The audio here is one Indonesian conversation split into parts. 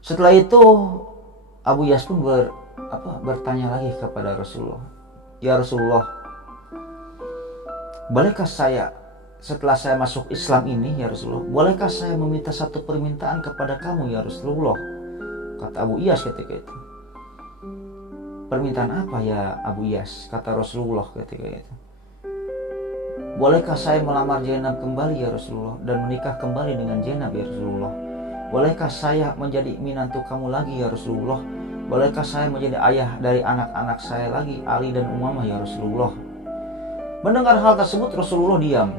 Setelah itu Abu Iyas pun bertanya lagi kepada Rasulullah, ya Rasulullah, bolehkah saya setelah saya masuk Islam ini ya Rasulullah, bolehkah saya meminta satu permintaan kepada kamu ya Rasulullah? Kata Abu Iyas ketika itu. Permintaan apa ya Abu Iyas? Kata Rasulullah ketika itu. Bolehkah saya melamar Zainab kembali ya Rasulullah dan menikah kembali dengan Zainab ya Rasulullah? Bolehkah saya menjadi menantu kamu lagi ya Rasulullah? Bolehkah saya menjadi ayah dari anak-anak saya lagi, Ali dan Umamah ya Rasulullah? Mendengar hal tersebut Rasulullah diam.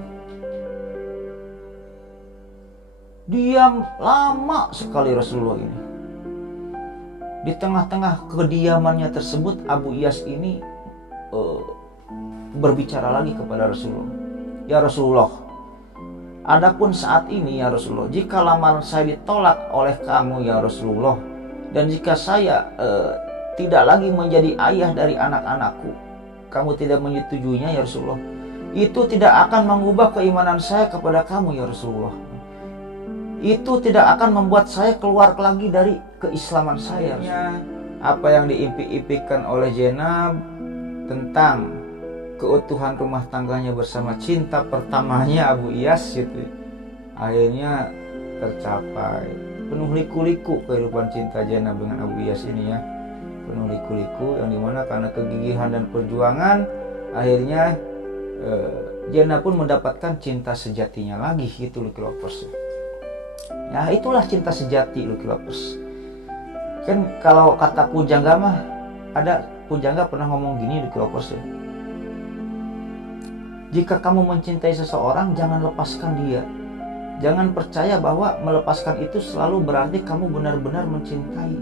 Diam lama sekali Rasulullah ini. Di tengah-tengah kediamannya tersebut Abu Iyas ini berbicara lagi kepada Rasulullah. Ya Rasulullah, adapun saat ini ya Rasulullah, jika lamaran saya ditolak oleh kamu ya Rasulullah, dan jika saya tidak lagi menjadi ayah dari anak-anakku, kamu tidak menyetujuinya ya Rasulullah, itu tidak akan mengubah keimanan saya kepada kamu ya Rasulullah. Itu tidak akan membuat saya keluar lagi dari keislaman saya. Apa yang diimpi-impikan oleh Zainab tentang keutuhan rumah tangganya bersama cinta pertamanya Abu Iyas gitu, akhirnya tercapai. Penuh liku-liku kehidupan cinta Zainab dengan Abu Iyas ini ya, penuh liku-liku yang dimana karena kegigihan dan perjuangan akhirnya Zainab pun mendapatkan cinta sejatinya lagi gitu Lucky Lovers. Ya itulah cinta sejati Lucky Lovers. Kan kalau kata pujangga mah, ada pujangga pernah ngomong gini Lucky Lovers ya. Jika kamu mencintai seseorang, jangan lepaskan dia. Jangan percaya bahwa melepaskan itu selalu berarti kamu benar-benar mencintai.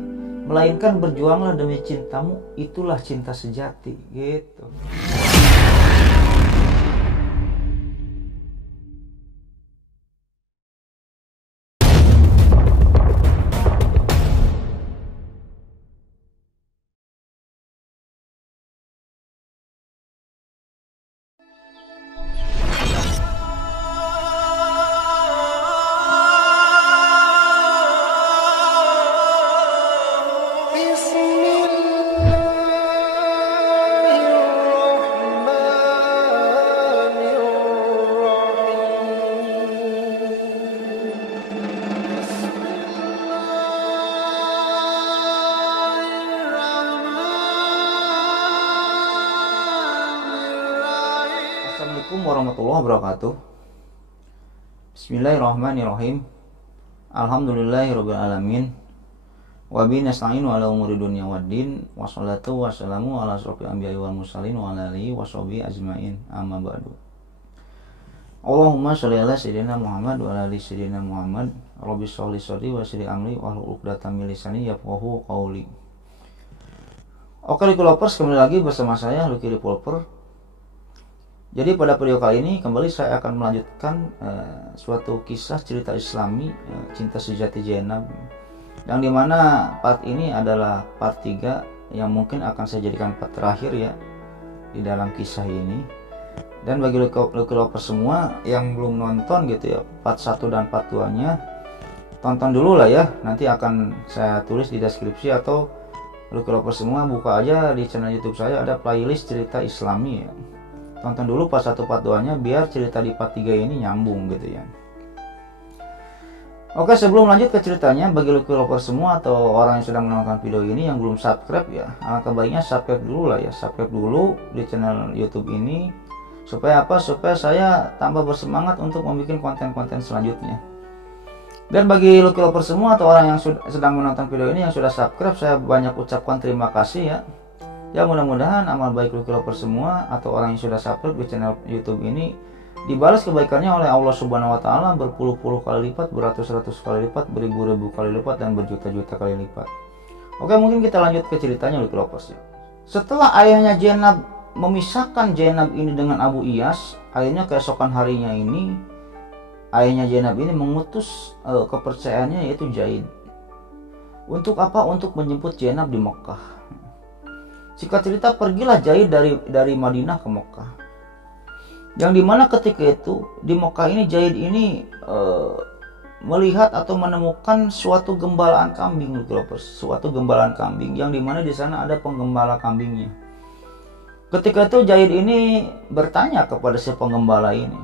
Melainkan berjuanglah demi cintamu, itulah cinta sejati gitu. Assalamualaikum warahmatullahi wabarakatuh. Bismillahirrahmanirrahim. Alhamdulillahirabbil alamin. Wa bihi nasta'inu ala umuri dunya waddin. Wassalatu wassalamu ala asyrofil anbiya'i wal mursalin wa ala alihi washabihi ajmain. Amma ba'du. Allahumma shalli ala sayyidina Muhammad wa ala ali sayyidina Muhammad. Rabbi sholli sholli wa yassir amri wahlul 'uqdatam min lisani yafqahu qawli. Oke Lucky Lovers, kembali lagi bersama saya Lucky Revolver. Jadi pada video kali ini kembali saya akan melanjutkan suatu kisah cerita Islami cinta sejati Zainab, yang dimana part ini adalah part 3 yang mungkin akan saya jadikan part terakhir ya di dalam kisah ini. Dan bagi Lucky Lovers semua yang belum nonton gitu ya part 1 dan part 2 nya, tonton dulu lah ya, nanti akan saya tulis di deskripsi, atau Lucky Lovers semua buka aja di channel YouTube saya, ada playlist cerita Islami ya. Tonton dulu part 1 part 2 nya biar cerita di part 3 ini nyambung gitu ya. Oke, sebelum lanjut ke ceritanya, bagi Lucky Lovers semua atau orang yang sedang menonton video ini yang belum subscribe ya, alangkah baiknya subscribe dulu lah ya, subscribe dulu di channel YouTube ini. Supaya apa? Supaya saya tambah bersemangat untuk membuat konten-konten selanjutnya. Dan bagi Lucky Lovers semua atau orang yang sedang menonton video ini yang sudah subscribe, saya banyak ucapkan terima kasih ya. Ya mudah-mudahan amal baik Lucky Lovers semua atau orang yang sudah subscribe di channel YouTube ini dibalas kebaikannya oleh Allah Subhanahu wa taala berpuluh-puluh kali lipat, beratus-ratus kali lipat, beribu-ribu kali lipat, dan berjuta-juta kali lipat. Oke, mungkin kita lanjut ke ceritanya Lucky Lovers. Setelah ayahnya Zainab memisahkan Zainab ini dengan Abu Iyas, akhirnya keesokan harinya ini ayahnya Zainab ini mengutus kepercayaannya yaitu Zaid. Untuk apa? Untuk menjemput Zainab di Mekah. Singkat cerita, pergilah Zaid dari Madinah ke Mekah. Yang dimana ketika itu di Mekah ini Zaid ini melihat atau menemukan suatu gembalaan kambing, suatu gembalaan kambing yang dimana di sana ada penggembala kambingnya. Ketika itu Zaid ini bertanya kepada si penggembala ini,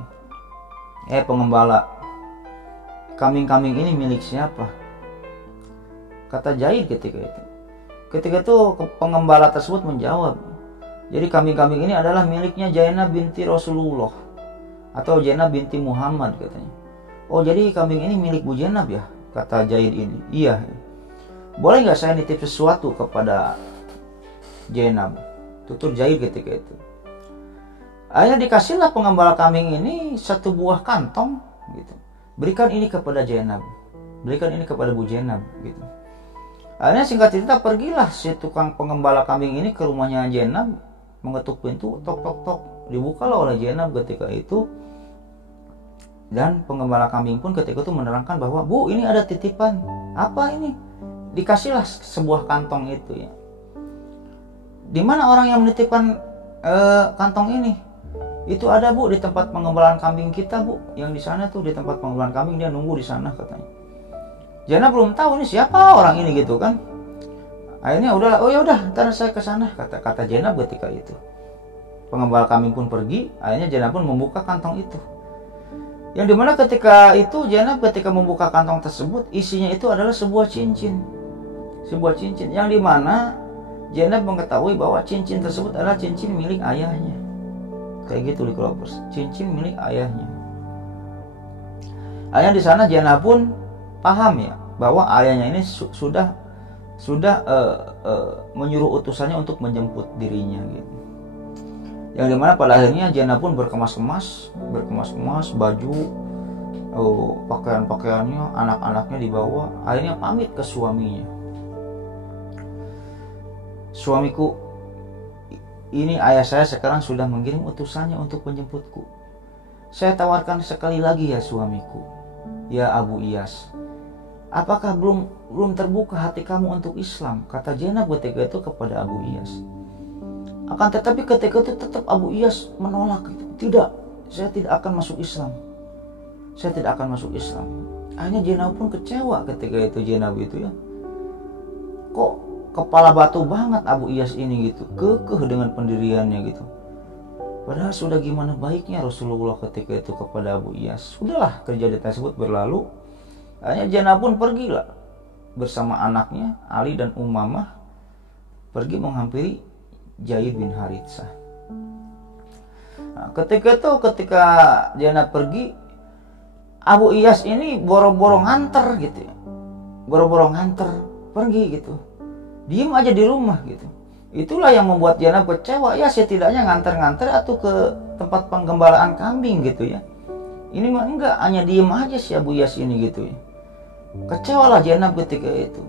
pengembala, kambing-kambing ini milik siapa? Kata Zaid ketika itu pengembala tersebut menjawab, jadi kambing-kambing ini adalah miliknya Zainab binti Rasulullah atau Zainab binti Muhammad katanya. Oh, jadi kambing ini milik Bu Zainab ya? Kata Zaid ini. Iya. Boleh nggak saya nitip sesuatu kepada Zainab? Tutur Zaid ketika itu. Akhirnya dikasihlah pengembala kambing ini satu buah kantong gitu. Berikan ini kepada Zainab. Berikan ini kepada Bu Zainab gitu. Akhirnya singkat cerita pergilah si tukang pengembala kambing ini ke rumahnya Zainab, mengetuk pintu, tok tok tok. Dibukalah oleh Zainab ketika itu. Dan pengembala kambing pun ketika itu menerangkan bahwa, "Bu, ini ada titipan." "Apa ini?" Dikasihlah sebuah kantong itu ya. "Di mana orang yang menitipkan kantong ini?" "Itu ada, Bu, di tempat pengembalaan kambing kita, Bu. Yang di sana tuh di tempat pengembalaan kambing, dia nunggu di sana," katanya. Zainab belum tahu ini siapa orang ini gitu kan. Akhirnya udahlah, "Oh ya udah, ntar saya ke sana," kata Zainab ketika itu. Pengembala kambing pun pergi. Akhirnya Zainab pun membuka kantong itu. Yang dimana ketika itu Zainab ketika membuka kantong tersebut, isinya itu adalah sebuah cincin. Sebuah cincin yang dimana Zainab mengetahui bahwa cincin tersebut adalah cincin milik ayahnya. Kayak gitu Liklovers, cincin milik ayahnya. Ayah di sana Zainab pun paham ya bahwa ayahnya ini sudah menyuruh utusannya untuk menjemput dirinya gitu. Yang dimana pada akhirnya Zainab pun berkemas-kemas baju, pakaian-pakaiannya, anak-anaknya dibawa. Akhirnya pamit ke suaminya. "Suamiku, ini ayah saya sekarang sudah mengirim utusannya untuk menjemputku. Saya tawarkan sekali lagi ya suamiku, ya Abu Iyas. Apakah belum terbuka hati kamu untuk Islam?" Kata Zainab ketika itu kepada Abu Iyas. Akan tetapi ketika itu tetap Abu Iyas menolak itu. "Tidak, saya tidak akan masuk Islam. Saya tidak akan masuk Islam." Akhirnya Zainab pun kecewa ketika itu Zainab itu ya. Kok kepala batu banget Abu Iyas ini gitu, kekeh dengan pendiriannya gitu. Padahal sudah gimana baiknya Rasulullah ketika itu kepada Abu Iyas. Sudahlah, kejadian tersebut berlalu. Akhirnya Zainab pun pergilah bersama anaknya Ali dan Umamah, pergi menghampiri Zaid bin Haritsah. Nah, ketika Zainab pergi, Abu Iyas ini boro-boro nganter gitu ya. Boro-boro nganter pergi gitu. Diem aja di rumah gitu. Itulah yang membuat Zainab kecewa. Ya setidaknya nganter-nganter atau ke tempat penggembalaan kambing gitu ya. Ini mah enggak, hanya diem aja si Abu Iyas ini gitu ya. Kecewalah Zainab ketika itu.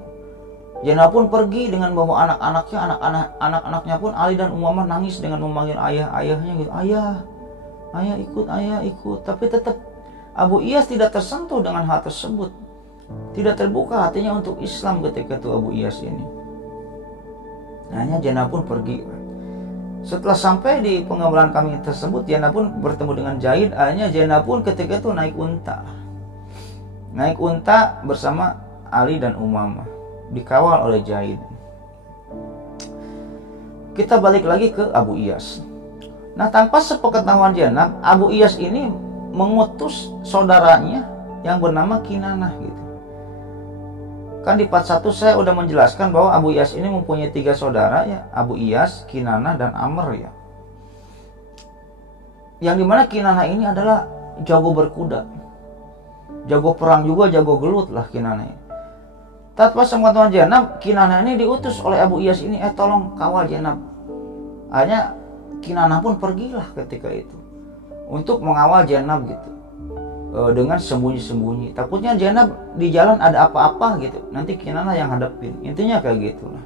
Zainab pun pergi dengan membawa anak-anaknya pun Ali dan Umamah nangis dengan memanggil ayahnya gitu. Ayah ikut. Tapi tetap Abu Iyas tidak tersentuh dengan hal tersebut. Tidak terbuka hatinya untuk Islam ketika itu Abu Iyas ini. Hanya Zainab pun pergi. Setelah sampai di pengembalaan kambing tersebut, Zainab pun bertemu dengan Zaid. Akhirnya Zainab pun ketika itu naik unta bersama Ali dan Umamah, dikawal oleh Zaid. Kita balik lagi ke Abu Iyas. Nah, tanpa sepengetahuan Zainab, Abu Iyas ini mengutus saudaranya yang bernama Kinanah gitu. Kan di part 1 saya udah menjelaskan bahwa Abu Iyas ini mempunyai 3 saudara ya, Abu Iyas, Kinanah, dan Amr ya. Yang dimana Kinanah ini adalah jago berkuda, jago perang juga, jago gelut lah Kinanah ini. Tanpa sepengetahuan Zainab, Kinanah ini diutus oleh Abu Iyas ini, tolong kawal Zainab. Akhirnya Kinanah pun pergilah ketika itu untuk mengawal Zainab gitu, dengan sembunyi-sembunyi. Takutnya Zainab di jalan ada apa-apa gitu, nanti Kinanah yang hadapin. Intinya kayak gitulah.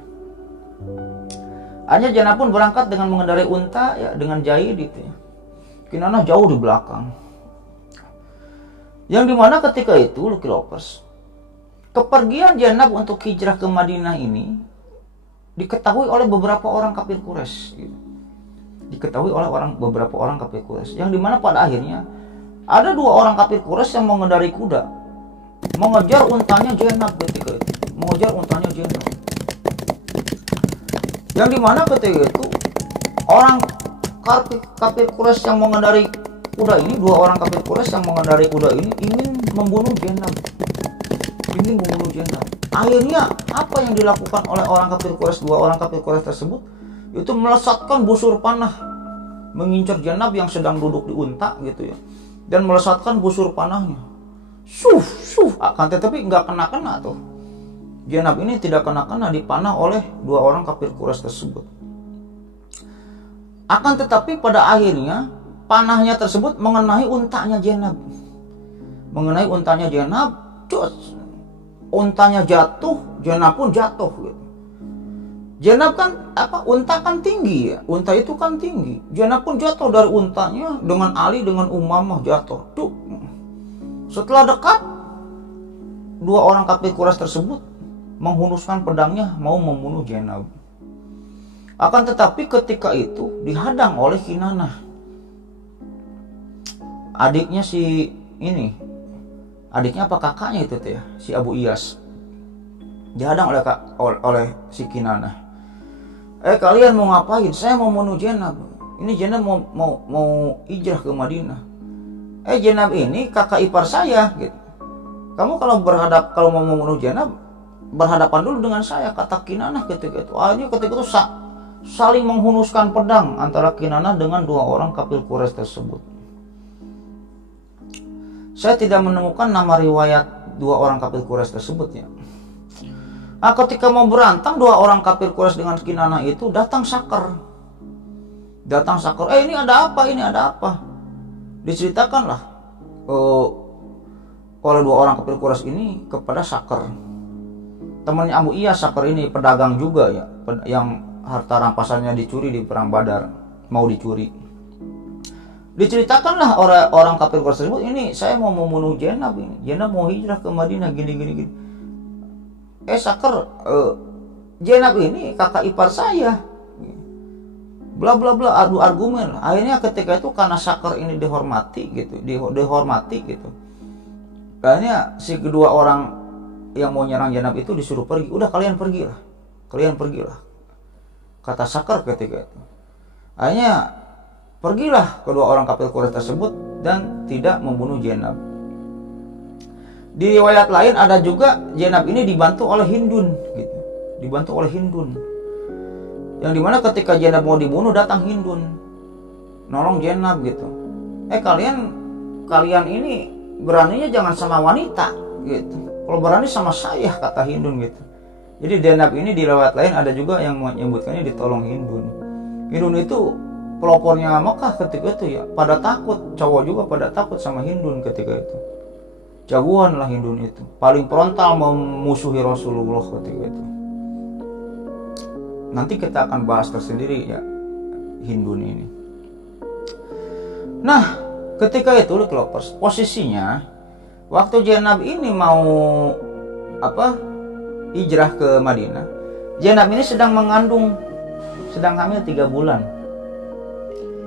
Akhirnya Zainab pun berangkat dengan mengendarai unta ya, dengan Zaid gitu ya. Kinanah jauh di belakang. Yang dimana ketika itu Lucky Lovers, kepergian Zainab untuk hijrah ke Madinah ini diketahui oleh beberapa orang kafir Quraisy gitu. Beberapa orang kafir Quraisy, yang dimana pada akhirnya ada 2 orang kafir Quraisy yang mengendarai kuda mengejar untanya Zainab ketika itu, mengejar untanya Zainab. Yang dimana ketika itu orang kafir Quraisy yang mengendarai kuda ini, dua orang kafir Quraisy yang mengendarai kuda ini ingin membunuh Zainab, ingin membunuh Zainab. Akhirnya apa yang dilakukan oleh orang kafir Quraisy, dua orang kafir Quraisy tersebut, itu melesatkan busur panah mengincar Zainab yang sedang duduk di unta gitu ya, dan melesatkan busur panahnya. Akan tetapi nggak kena tuh. Zainab ini tidak kena dipanah oleh dua orang kafir Quraisy tersebut. Akan tetapi pada akhirnya panahnya tersebut mengenai untanya Zainab. Mengenai untanya Zainab, untanya jatuh, Zainab pun jatuh gitu. Zainab kan unta kan tinggi ya, unta itu kan tinggi. Zainab pun jatuh dari untanya dengan Ali dengan Umamah jatuh. Setelah dekat, dua orang kafir Quraisy tersebut menghunuskan pedangnya mau membunuh Zainab. Akan tetapi ketika itu dihadang oleh Kinanah, adiknya si ini, adiknya apa kakaknya itu tuh ya, si Abu Iyas, dihadang oleh si Kinanah. Kalian mau ngapain? Saya mau membunuh Zainab. Ini Zainab mau hijrah ke Madinah. Zainab ini kakak ipar saya gitu. Kamu kalau mau membunuh Zainab, berhadapan dulu dengan saya, kata Kinanah ketika itu. Akhirnya ketika itu saling menghunuskan pedang antara Kinanah dengan dua orang kafir Quraisy tersebut. Saya tidak menemukan nama riwayat dua orang kafir Quraisy tersebut ya. Ketika mau berantem dua orang kafir Quraisy dengan Kinanah itu datang Sakar. Ini ada apa? Ini ada apa? Diceritakanlah oleh dua orang kafir Quraisy ini kepada Sakar. Temannya Abu Iyas, Sakar ini pedagang juga ya, yang harta rampasannya dicuri di perang Badar, mau dicuri. Diceritakanlah orang kafir Quraisy tersebut, ini saya mau membunuh Zainab ini. Zainab mau hijrah ke Madinah gini. Sakar, Zainab ini kakak ipar saya. Bla bla bla, adu argumen. Akhirnya ketika itu karena Sakar ini dihormati gitu. Akhirnya si kedua orang yang mau nyerang Zainab itu disuruh pergi. Udah kalian pergilah. Kata Sakar ketika itu. Akhirnya pergilah kedua orang kafir Quraisy tersebut dan tidak membunuh Zainab. Di riwayat lain ada juga Zainab ini dibantu oleh Hindun gitu. Yang dimana ketika Zainab mau dibunuh datang Hindun nolong Zainab gitu. Kalian ini beraninya jangan sama wanita gitu. Kalau berani sama saya, kata Hindun gitu. Jadi Zainab ini di riwayat lain ada juga yang menyebutkannya ditolong Hindun. Hindun itu pelopornya Mekah ketika itu ya, pada takut, cowok juga pada takut sama Hindun ketika itu. Jagoan lah Hindun itu, paling frontal memusuhi Rasulullah ketika itu. Nanti kita akan bahas tersendiri ya Hindun ini. Nah, ketika itu Lovers, posisinya waktu Zainab ini mau hijrah ke Madinah, Zainab ini sedang hamil 3 bulan.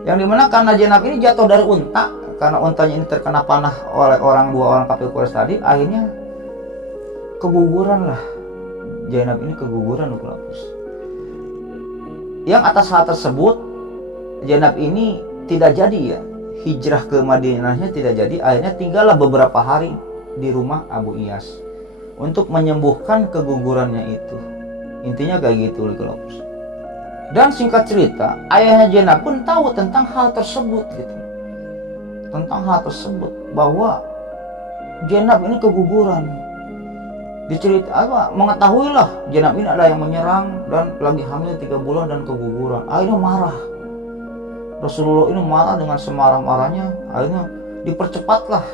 Yang dimana karena Zainab ini jatuh dari unta, karena untanya ini terkena panah oleh dua orang kafir Quraisy tadi, akhirnya keguguran lah. Zainab ini keguguran Lovers. Yang atas hal tersebut Zainab ini tidak jadi ya, hijrah ke Madinahnya tidak jadi. Akhirnya tinggallah beberapa hari di rumah Abu Iyas untuk menyembuhkan kegugurannya itu. Intinya kayak gitu Lovers. Dan singkat cerita, ayahnya Zainab pun tahu tentang hal tersebut gitu. Bahwa Zainab ini keguguran. Mengetahuilah Zainab ini ada yang menyerang dan lagi hamil 3 bulan dan keguguran. Akhirnya marah. Rasulullah ini marah dengan semarah-marahnya. Akhirnya dipercepatlah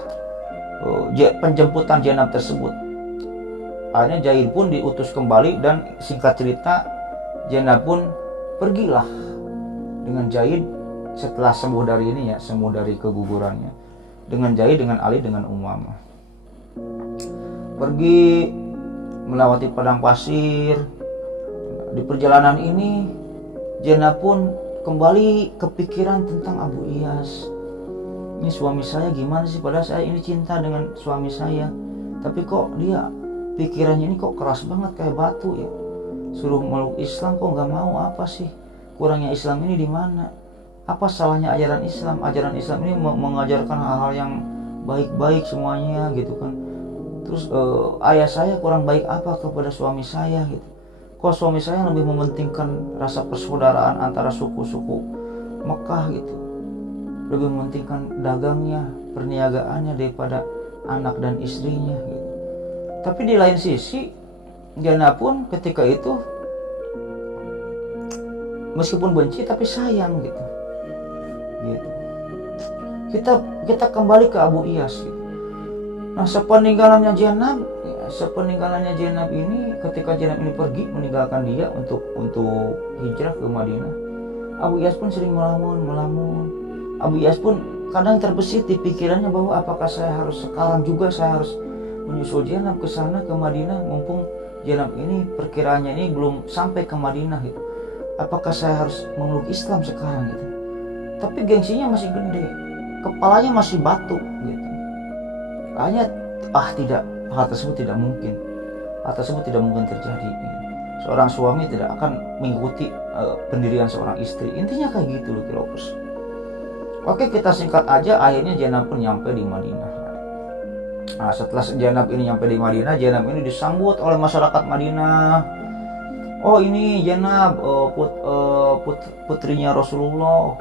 penjemputan Zainab tersebut. Akhirnya Zaid pun diutus kembali dan singkat cerita Zainab pun pergilah dengan Zaid setelah sembuh dari kegugurannya, dengan Zaid, dengan Ali, dengan Umamah. Pergi melewati padang pasir. Di perjalanan ini Zainab pun kembali kepikiran tentang Abu Iyas. Ini suami saya gimana sih, padahal saya ini cinta dengan suami saya. Tapi kok dia pikirannya ini kok keras banget kayak batu ya. Suruh meluk Islam kok nggak mau, apa sih? Kurangnya Islam ini di mana? Apa salahnya ajaran Islam? Ajaran Islam ini mengajarkan hal-hal yang baik-baik semuanya gitu kan. Terus ayah saya kurang baik apa kepada suami saya gitu. Kok suami saya lebih mementingkan rasa persaudaraan antara suku-suku Mekah gitu. Lebih mementingkan dagangnya, perniagaannya daripada anak dan istrinya gitu. Tapi di lain sisi Jana pun ketika itu meskipun benci tapi sayang gitu. Kita kembali ke Abu Iyas gitu. Nah, sepeninggalannya Zainab ini, ketika Zainab ini pergi meninggalkan dia untuk hijrah ke Madinah, Abu Iyas pun sering melamun. Abu Iyas pun kadang terbesit di pikirannya bahwa apakah saya harus sekarang juga saya harus menyusul Zainab ke sana ke Madinah, mumpung Zainab ini perkiraannya ini belum sampai ke Madinah gitu. Apakah saya harus memeluk Islam sekarang gitu. Tapi gengsinya masih gede, kepalanya masih batu gitu. Kayaknya tidak, hal tersebut tidak mungkin. Hal tersebut tidak mungkin terjadi gitu. Seorang suami tidak akan mengikuti pendirian seorang istri. Intinya kayak gitu loh Kilopers. Oke, kita singkat aja, akhirnya Zainab pun nyampe di Madinah. Nah, setelah Zainab ini nyampe di Madinah, Zainab ini disambut oleh masyarakat Madinah. Oh, ini Zainab, putrinya Rasulullah.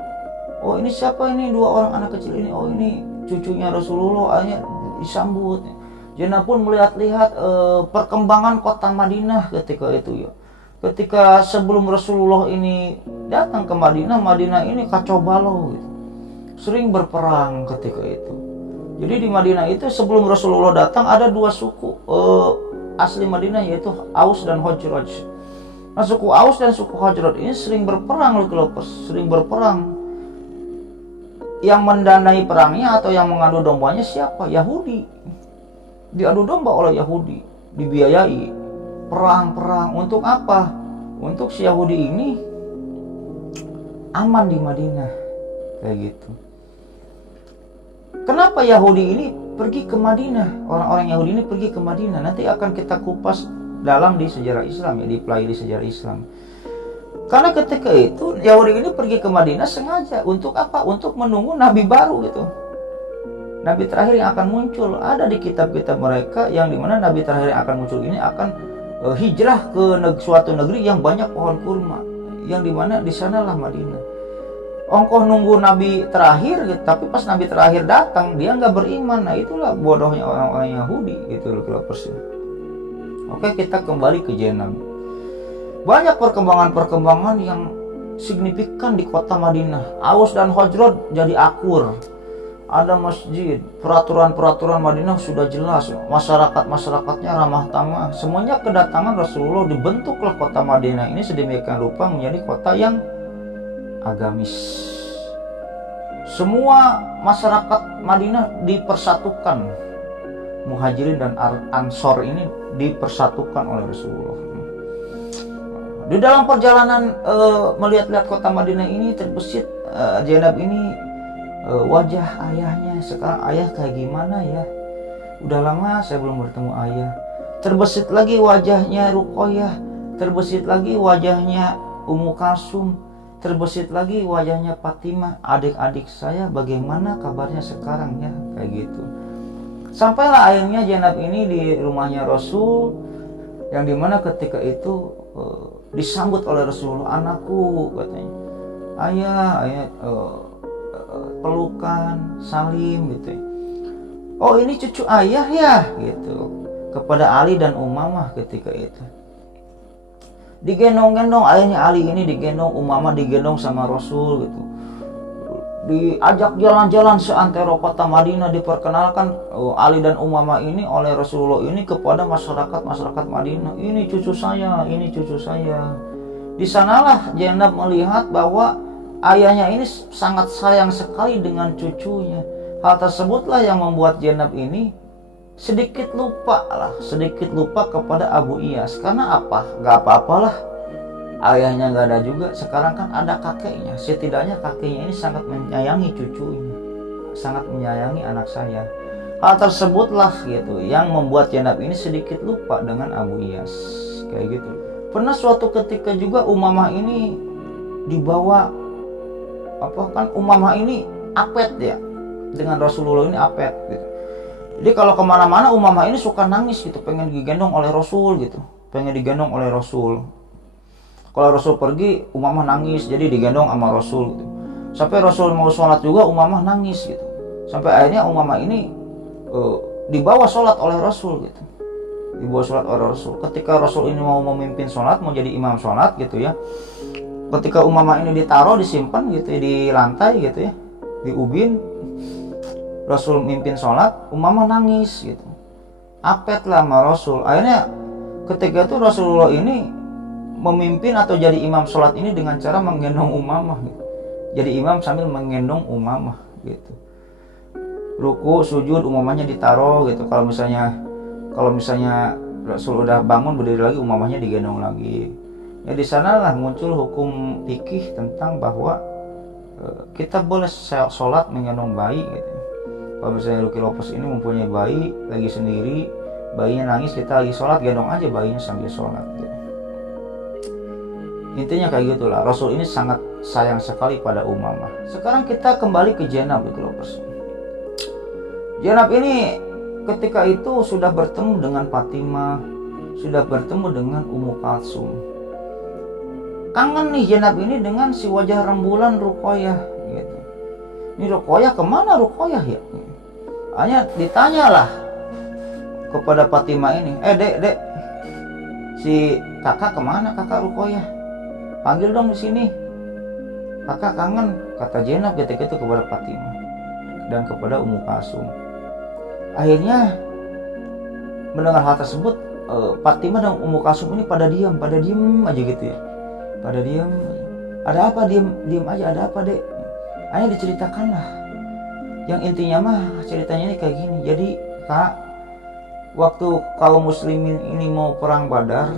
Oh, ini siapa ini, dua orang anak kecil ini? Oh, ini cucunya Rasulullah. Akhirnya disambut. Zainab pun melihat-lihat perkembangan kota Madinah ketika itu ya. Ketika sebelum Rasulullah ini datang ke Madinah, Madinah ini kacau balau gitu. Sering berperang ketika itu. Jadi di Madinah itu sebelum Rasulullah datang ada dua suku asli Madinah, yaitu Aus dan Khazraj. Nah, suku Aus dan suku Khazraj ini sering berperang loh Kilopers, sering berperang. Yang mendanai perangnya atau yang mengadu dombanya siapa? Yahudi. Diadu domba oleh Yahudi, dibiayai. Perang untuk apa? Untuk si Yahudi ini aman di Madinah. Kayak gitu. Kenapa Yahudi ini pergi ke Madinah? Orang-orang Yahudi ini pergi ke Madinah. Nanti akan kita kupas dalam di sejarah Islam ya, dipelajari sejarah Islam. Karena ketika itu Yahudi ini pergi ke Madinah sengaja untuk apa? Untuk menunggu nabi baru gitu. Nabi terakhir yang akan muncul ada di kitab-kitab mereka, yang dimana nabi terakhir yang akan muncul ini akan hijrah ke suatu negeri yang banyak pohon kurma, yang dimana di sanalah Madinah. Ongkoh nunggu nabi terakhir gitu, tapi pas nabi terakhir datang dia nggak beriman. Nah, itulah bodohnya orang-orang Yahudi gitu loh Kilopers. Oke, kita kembali ke Zainab. Banyak perkembangan yang signifikan di kota Madinah. Aus dan Khazraj jadi akur. Ada masjid, peraturan-peraturan Madinah sudah jelas. Masyarakatnya ramah tamah. Semuanya kedatangan Rasulullah, dibentuklah kota Madinah ini sedemikian rupa menjadi kota yang agamis. Semua masyarakat Madinah dipersatukan. Muhajirin dan Ansor ini dipersatukan oleh Rasulullah. Di dalam perjalanan melihat-lihat kota Madinah ini terbesit Zainab ini wajah ayahnya. Sekarang ayah kayak gimana ya? Udah lama saya belum bertemu ayah. Terbesit lagi wajahnya Ruqayyah, terbesit lagi wajahnya Ummu Kalsum, terbesit lagi wajahnya Fatimah. Adik-adik saya bagaimana kabarnya sekarang ya? Kayak gitu. Sampailah akhirnya Zainab ini di rumahnya Rasul, yang dimana ketika itu disambut oleh Rasulullah. Anakku, katanya, ayah pelukan, salim gitu ya. Oh, ini cucu ayah ya gitu, kepada Ali dan Umamah ketika itu. Digendong-gendong, ayahnya Ali ini digendong, Umamah digendong sama Rasul gitu. Diajak jalan-jalan seantero kota Madinah, diperkenalkan Ali dan Umamah ini oleh Rasulullah ini kepada masyarakat Madinah. Ini cucu saya, ini cucu saya. Di sanalah Zainab melihat bahwa ayahnya ini sangat sayang sekali dengan cucunya. Hal tersebutlah yang membuat Zainab ini sedikit lupa kepada Abu Iyas. Karena apa? Gak apa-apalah, ayahnya gak ada juga, sekarang kan ada kakeknya. Setidaknya kakeknya ini sangat menyayangi cucunya, sangat menyayangi anak saya. Hal tersebutlah gitu yang membuat Zainab ini sedikit lupa dengan Abu Iyas, kayak gitu. Pernah suatu ketika juga Umamah ini dibawa Umamah ini apet ya, dengan Rasulullah ini apet gitu. Jadi kalau kemana-mana Umamah ini suka nangis gitu, pengen digendong oleh Rasul gitu, pengen digendong oleh Rasul. Kalau Rasul pergi, Umamah nangis, jadi digendong sama Rasul gitu. Sampai Rasul mau sholat juga Umamah nangis gitu. Sampai akhirnya Umamah ini dibawa sholat oleh Rasul gitu. Dibawa sholat oleh Rasul. Ketika Rasul ini mau memimpin sholat, mau jadi imam sholat gitu ya. Ketika Umamah ini ditaruh, disimpan gitu ya, di lantai gitu ya, di ubin. Rasul mimpin sholat, Umamah nangis gitu. Apet lah sama Rasul. Akhirnya ketika itu Rasulullah ini memimpin atau jadi imam sholat ini dengan cara menggendong Umamah gitu. Jadi imam sambil menggendong Umamah gitu. Ruku, sujud, Umamahnya ditaruh gitu. Kalau misalnya Rasul udah bangun berdiri lagi, Umamahnya digendong lagi. Ya di sanalah muncul hukum fikih tentang bahwa kita boleh sholat menggendong bayi gitu. Kalau misalnya Ruki Lopez ini mempunyai bayi lagi sendiri, bayinya nangis, kita lagi sholat, gendong aja bayinya sambil sholat gitu. Intinya kayak gitulah. Rasul ini sangat sayang sekali pada Umamah. Sekarang kita kembali ke Zainab Ruki Lopez. Zainab ini ketika itu sudah bertemu dengan Fatimah, sudah bertemu dengan Ummu Kalsum. Kangen nih Zainab ini dengan si wajah rembulan Ruqayyah gitu. Ini Ruqayyah kemana Ruqayyah ya? Hanya ditanyalah kepada Fatimah ini, dek, si kakak kemana, kakak Ruqayyah? Panggil dong di sini. Kakak kangen, kata Zainab ketika itu kepada Fatimah dan kepada Ummu Kalsum. Akhirnya mendengar hal tersebut, Fatimah dan Ummu Kalsum ini pada diam aja gitu ya. Pada diam. Ada apa? Diam aja, ada apa, dek? Akhirnya diceritakanlah. Yang intinya mah ceritanya ini kayak gini. Jadi kak, waktu kaum muslimin ini mau perang Badar,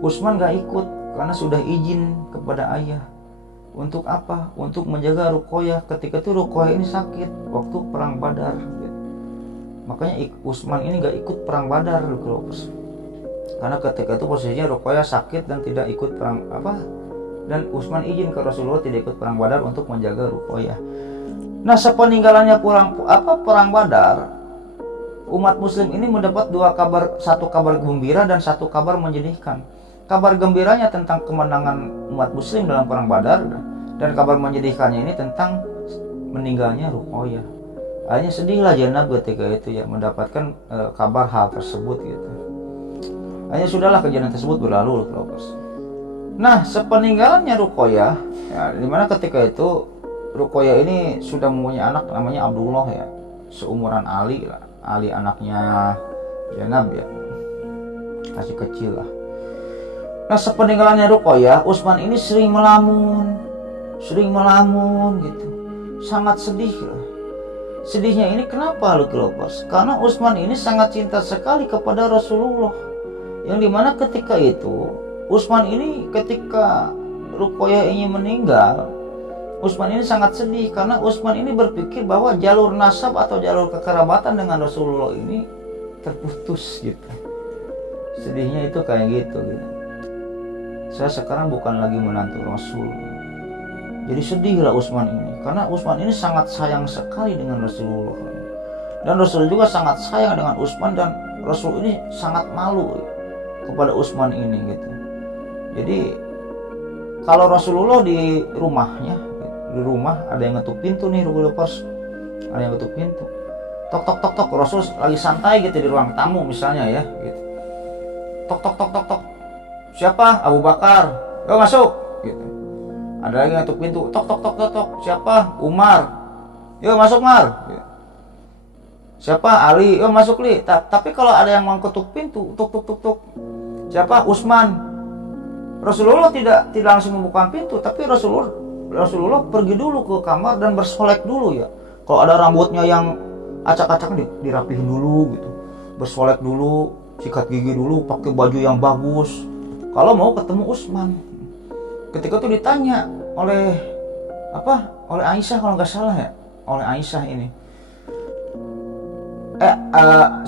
Utsman gak ikut karena sudah izin kepada ayah. Untuk apa? Untuk menjaga Ruqayyah. Ketika itu Ruqayyah ini sakit waktu perang Badar. Makanya Utsman ini gak ikut perang Badar karena ketika itu posisinya Ruqayyah sakit dan tidak ikut perang dan Utsman izin ke Rasulullah tidak ikut perang Badar untuk menjaga Ruqayyah. Nah, sepeninggalannya perang Badar, umat muslim ini mendapat dua kabar, satu kabar gembira dan satu kabar menyedihkan. Kabar gembiranya tentang kemenangan umat muslim dalam perang Badar, dan kabar menyedihkannya ini tentang meninggalnya Ruqayyah. Akhirnya sedihlah Zainab ketika itu ya mendapatkan kabar hal tersebut gitu. Akhirnya sudahlah kejadian tersebut berlalu. Nah, sepeninggalannya Ruqayyah, ya, dimana ketika itu Ruqayyah ini sudah mempunyai anak namanya Abdullah ya, seumuran Ali lah. Ali anaknya Zainab ya, masih kecil lah. Nah, sepeninggalannya Ruqayyah, Utsman ini sering melamun gitu, sangat sedih lah. Sedihnya ini kenapa Ruki Lopez? Karena Utsman ini sangat cinta sekali kepada Rasulullah, yang dimana ketika itu Utsman ini ketika Ruqayyah ini meninggal, Utsman ini sangat sedih karena Utsman ini berpikir bahwa jalur nasab atau jalur kekerabatan dengan Rasulullah ini terputus gitu. Sedihnya itu kayak gitu. Saya sekarang bukan lagi menantu Rasul. Jadi sedihlah Utsman ini karena Utsman ini sangat sayang sekali dengan Rasulullah. Dan Rasul juga sangat sayang dengan Utsman, dan Rasul ini sangat malu kepada Utsman ini gitu. Jadi kalau Rasulullah di rumahnya, di rumah ada yang ngetuk pintu nih, ada yang ngetuk pintu, tok, Rasul lagi santai gitu di ruang tamu misalnya ya gitu. Tok, siapa? Abu Bakar, yo masuk gitu. Ada lagi ngetuk pintu, tok, siapa? Umar, yo masuk Mar gitu. Siapa? Ali, yo masuk Li. Tapi kalau ada yang mau ketuk pintu, tuk, siapa? Utsman. Rasulullah tidak langsung membuka pintu, tapi Rasulullah pergi dulu ke kamar dan bersolek dulu ya. Kalau ada rambutnya yang acak-acak dirapihin dulu gitu, bersolek dulu, sikat gigi dulu, pakai baju yang bagus. Kalau mau ketemu Utsman. Ketika itu ditanya oleh Aisyah kalau nggak salah ya, oleh Aisyah ini,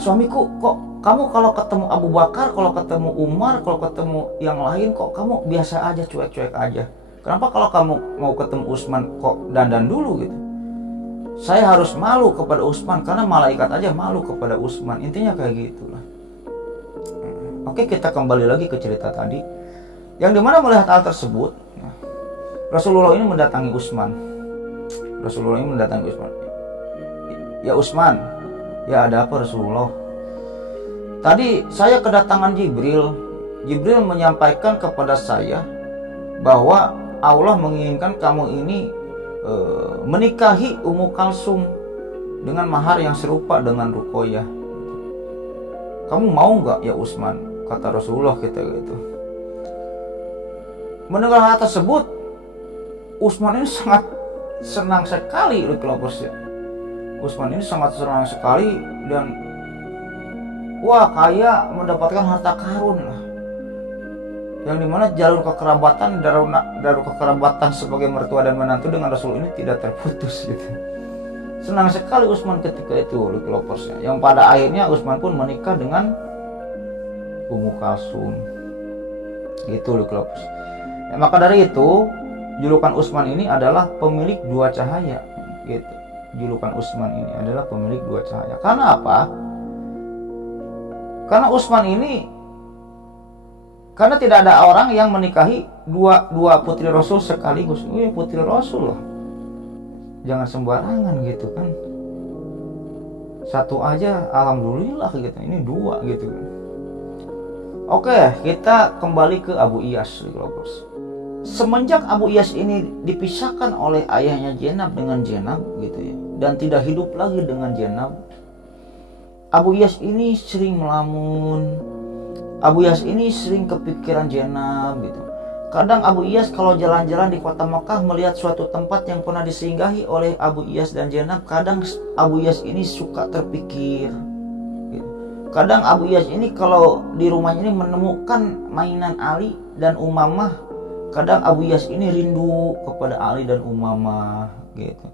suamiku, kok kamu kalau ketemu Abu Bakar, kalau ketemu Umar, kalau ketemu yang lain kok kamu biasa aja, cuek-cuek aja. Kenapa kalau kamu mau ketemu Utsman kok dandan dulu gitu? Saya harus malu kepada Utsman karena malaikat aja malu kepada Utsman. Intinya kayak gitulah. Oke, kita kembali lagi ke cerita tadi. Yang dimana melihat hal tersebut, Rasulullah ini mendatangi Utsman. Ya Utsman, ya ada apa Rasulullah? Tadi saya kedatangan Jibril. Jibril menyampaikan kepada saya bahwa Allah menginginkan kamu ini menikahi Ummu Kalsum dengan mahar yang serupa dengan Ruqayyah. Kamu mau nggak ya Utsman? Kata Rasulullah kita gitu. Mendengar hal tersebut, Utsman ini sangat senang sekali, Utsman ini sangat senang sekali dan wah, kayak mendapatkan harta karun lah. Yang dimana jalur kekerabatan sebagai mertua dan menantu dengan Rasul ini tidak terputus gitu. Senang sekali Utsman ketika itu, yang pada akhirnya Utsman pun menikah dengan Ummu Kalsum gitu, ya, maka dari itu julukan Utsman ini adalah pemilik dua cahaya gitu. Julukan Utsman ini adalah pemilik dua cahaya. Karena apa? Karena Utsman ini, karena tidak ada orang yang menikahi dua putri Rasul sekaligus. Putri Rasul loh, jangan sembarangan gitu kan. Satu aja alhamdulillah gitu, ini dua gitu. Oke, kita kembali ke Abu Iyas. Semenjak Abu Iyas ini dipisahkan oleh ayahnya Zainab dengan Zainab gitu ya, dan tidak hidup lagi dengan Zainab, Abu Iyas ini sering melamun. Abu Iyas ini sering kepikiran Zainab gitu. Kadang Abu Iyas kalau jalan-jalan di kota Makkah melihat suatu tempat yang pernah disinggahi oleh Abu Iyas dan Zainab, kadang Abu Iyas ini suka terpikir gitu. Kadang Abu Iyas ini kalau di rumahnya ini menemukan mainan Ali dan Umamah, kadang Abu Iyas ini rindu kepada Ali dan Umamah gitu.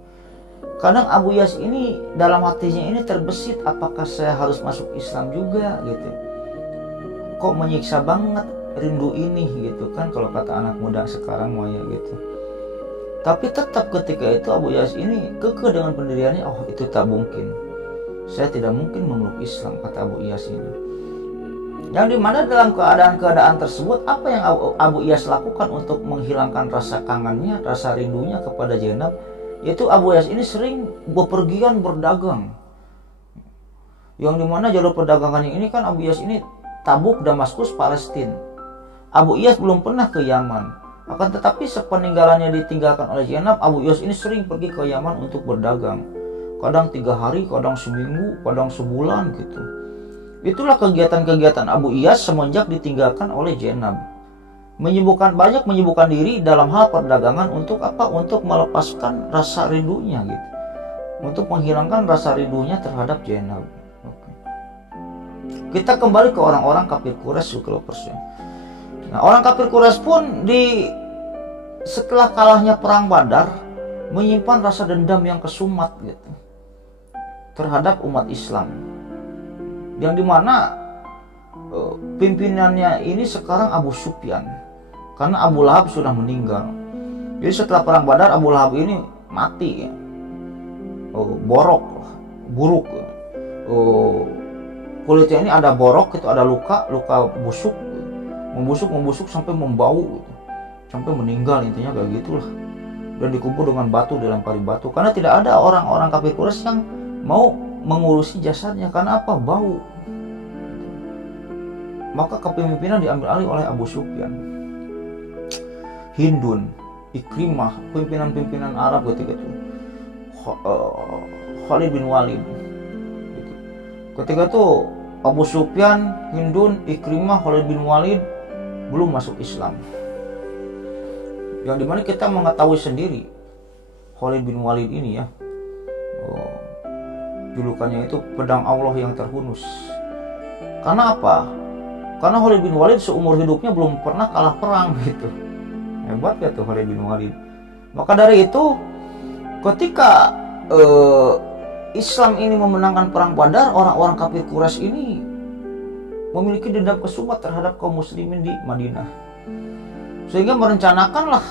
Kadang Abu Iyas ini dalam hatinya ini terbesit, apakah saya harus masuk Islam juga gitu. Kok menyiksa banget rindu ini gitu kan, kalau kata anak muda sekarang mau ya gitu. Tapi tetap ketika itu Abu Iyas ini kekeh dengan pendiriannya, oh itu tak mungkin. Saya tidak mungkin memeluk Islam, kata Abu Iyas ini. Yang dimana dalam keadaan tersebut, apa yang Abu Iyas lakukan untuk menghilangkan rasa kangennya, rasa rindunya kepada Zainab, yaitu Abu Iyas ini sering bepergian berdagang. Yang dimana jalur perdagangannya ini kan Abu Iyas ini Tabuk, Damaskus, Palestina. Abu Iyas belum pernah ke Yaman. Akan tetapi sepeninggalannya ditinggalkan oleh Zainab, Abu Iyas ini sering pergi ke Yaman untuk berdagang. Kadang 3 hari, kadang seminggu, kadang sebulan gitu. Itulah kegiatan-kegiatan Abu Iyas semenjak ditinggalkan oleh Zainab. Banyak menyibukkan diri dalam hal perdagangan untuk apa? Untuk melepaskan rasa rindunya gitu. Untuk menghilangkan rasa rindunya terhadap Zainab. Kita kembali ke orang-orang kafir Quraisy. Nah, orang kafir Quraisy pun setelah kalahnya perang Badar menyimpan rasa dendam yang kesumat gitu terhadap umat Islam. Yang dimana pimpinannya ini sekarang Abu Sufyan, karena Abu Lahab sudah meninggal. Jadi setelah perang Badar Abu Lahab ini mati ya. Buruk. Kulitnya ini ada borok, itu ada luka busuk, membusuk sampai membau gitu. Sampai meninggal, intinya kayak gitulah. Dan dikubur dengan batu, dilempari batu, karena tidak ada orang-orang kafir Quraisy yang mau mengurusi jasadnya. Karena apa? Bau. Maka kepemimpinan diambil alih oleh Abu Sufyan. Hindun, Ikrimah, pimpinan-pimpinan Arab ketika itu, Khalid bin Walid gitu. Ketika itu Abu Sufyan, Hindun, Ikrimah, Khalid bin Walid belum masuk Islam. Yang dimana kita mengetahui sendiri Khalid bin Walid ini ya, julukannya itu pedang Allah yang terhunus. Karena apa? Karena Khalid bin Walid seumur hidupnya belum pernah kalah perang gitu. Hebat ya tuh Khalid bin Walid. Maka dari itu ketika Islam ini memenangkan perang Badar, orang-orang kafir Quraisy ini memiliki dendam kesumat terhadap kaum muslimin di Madinah, sehingga merencanakanlah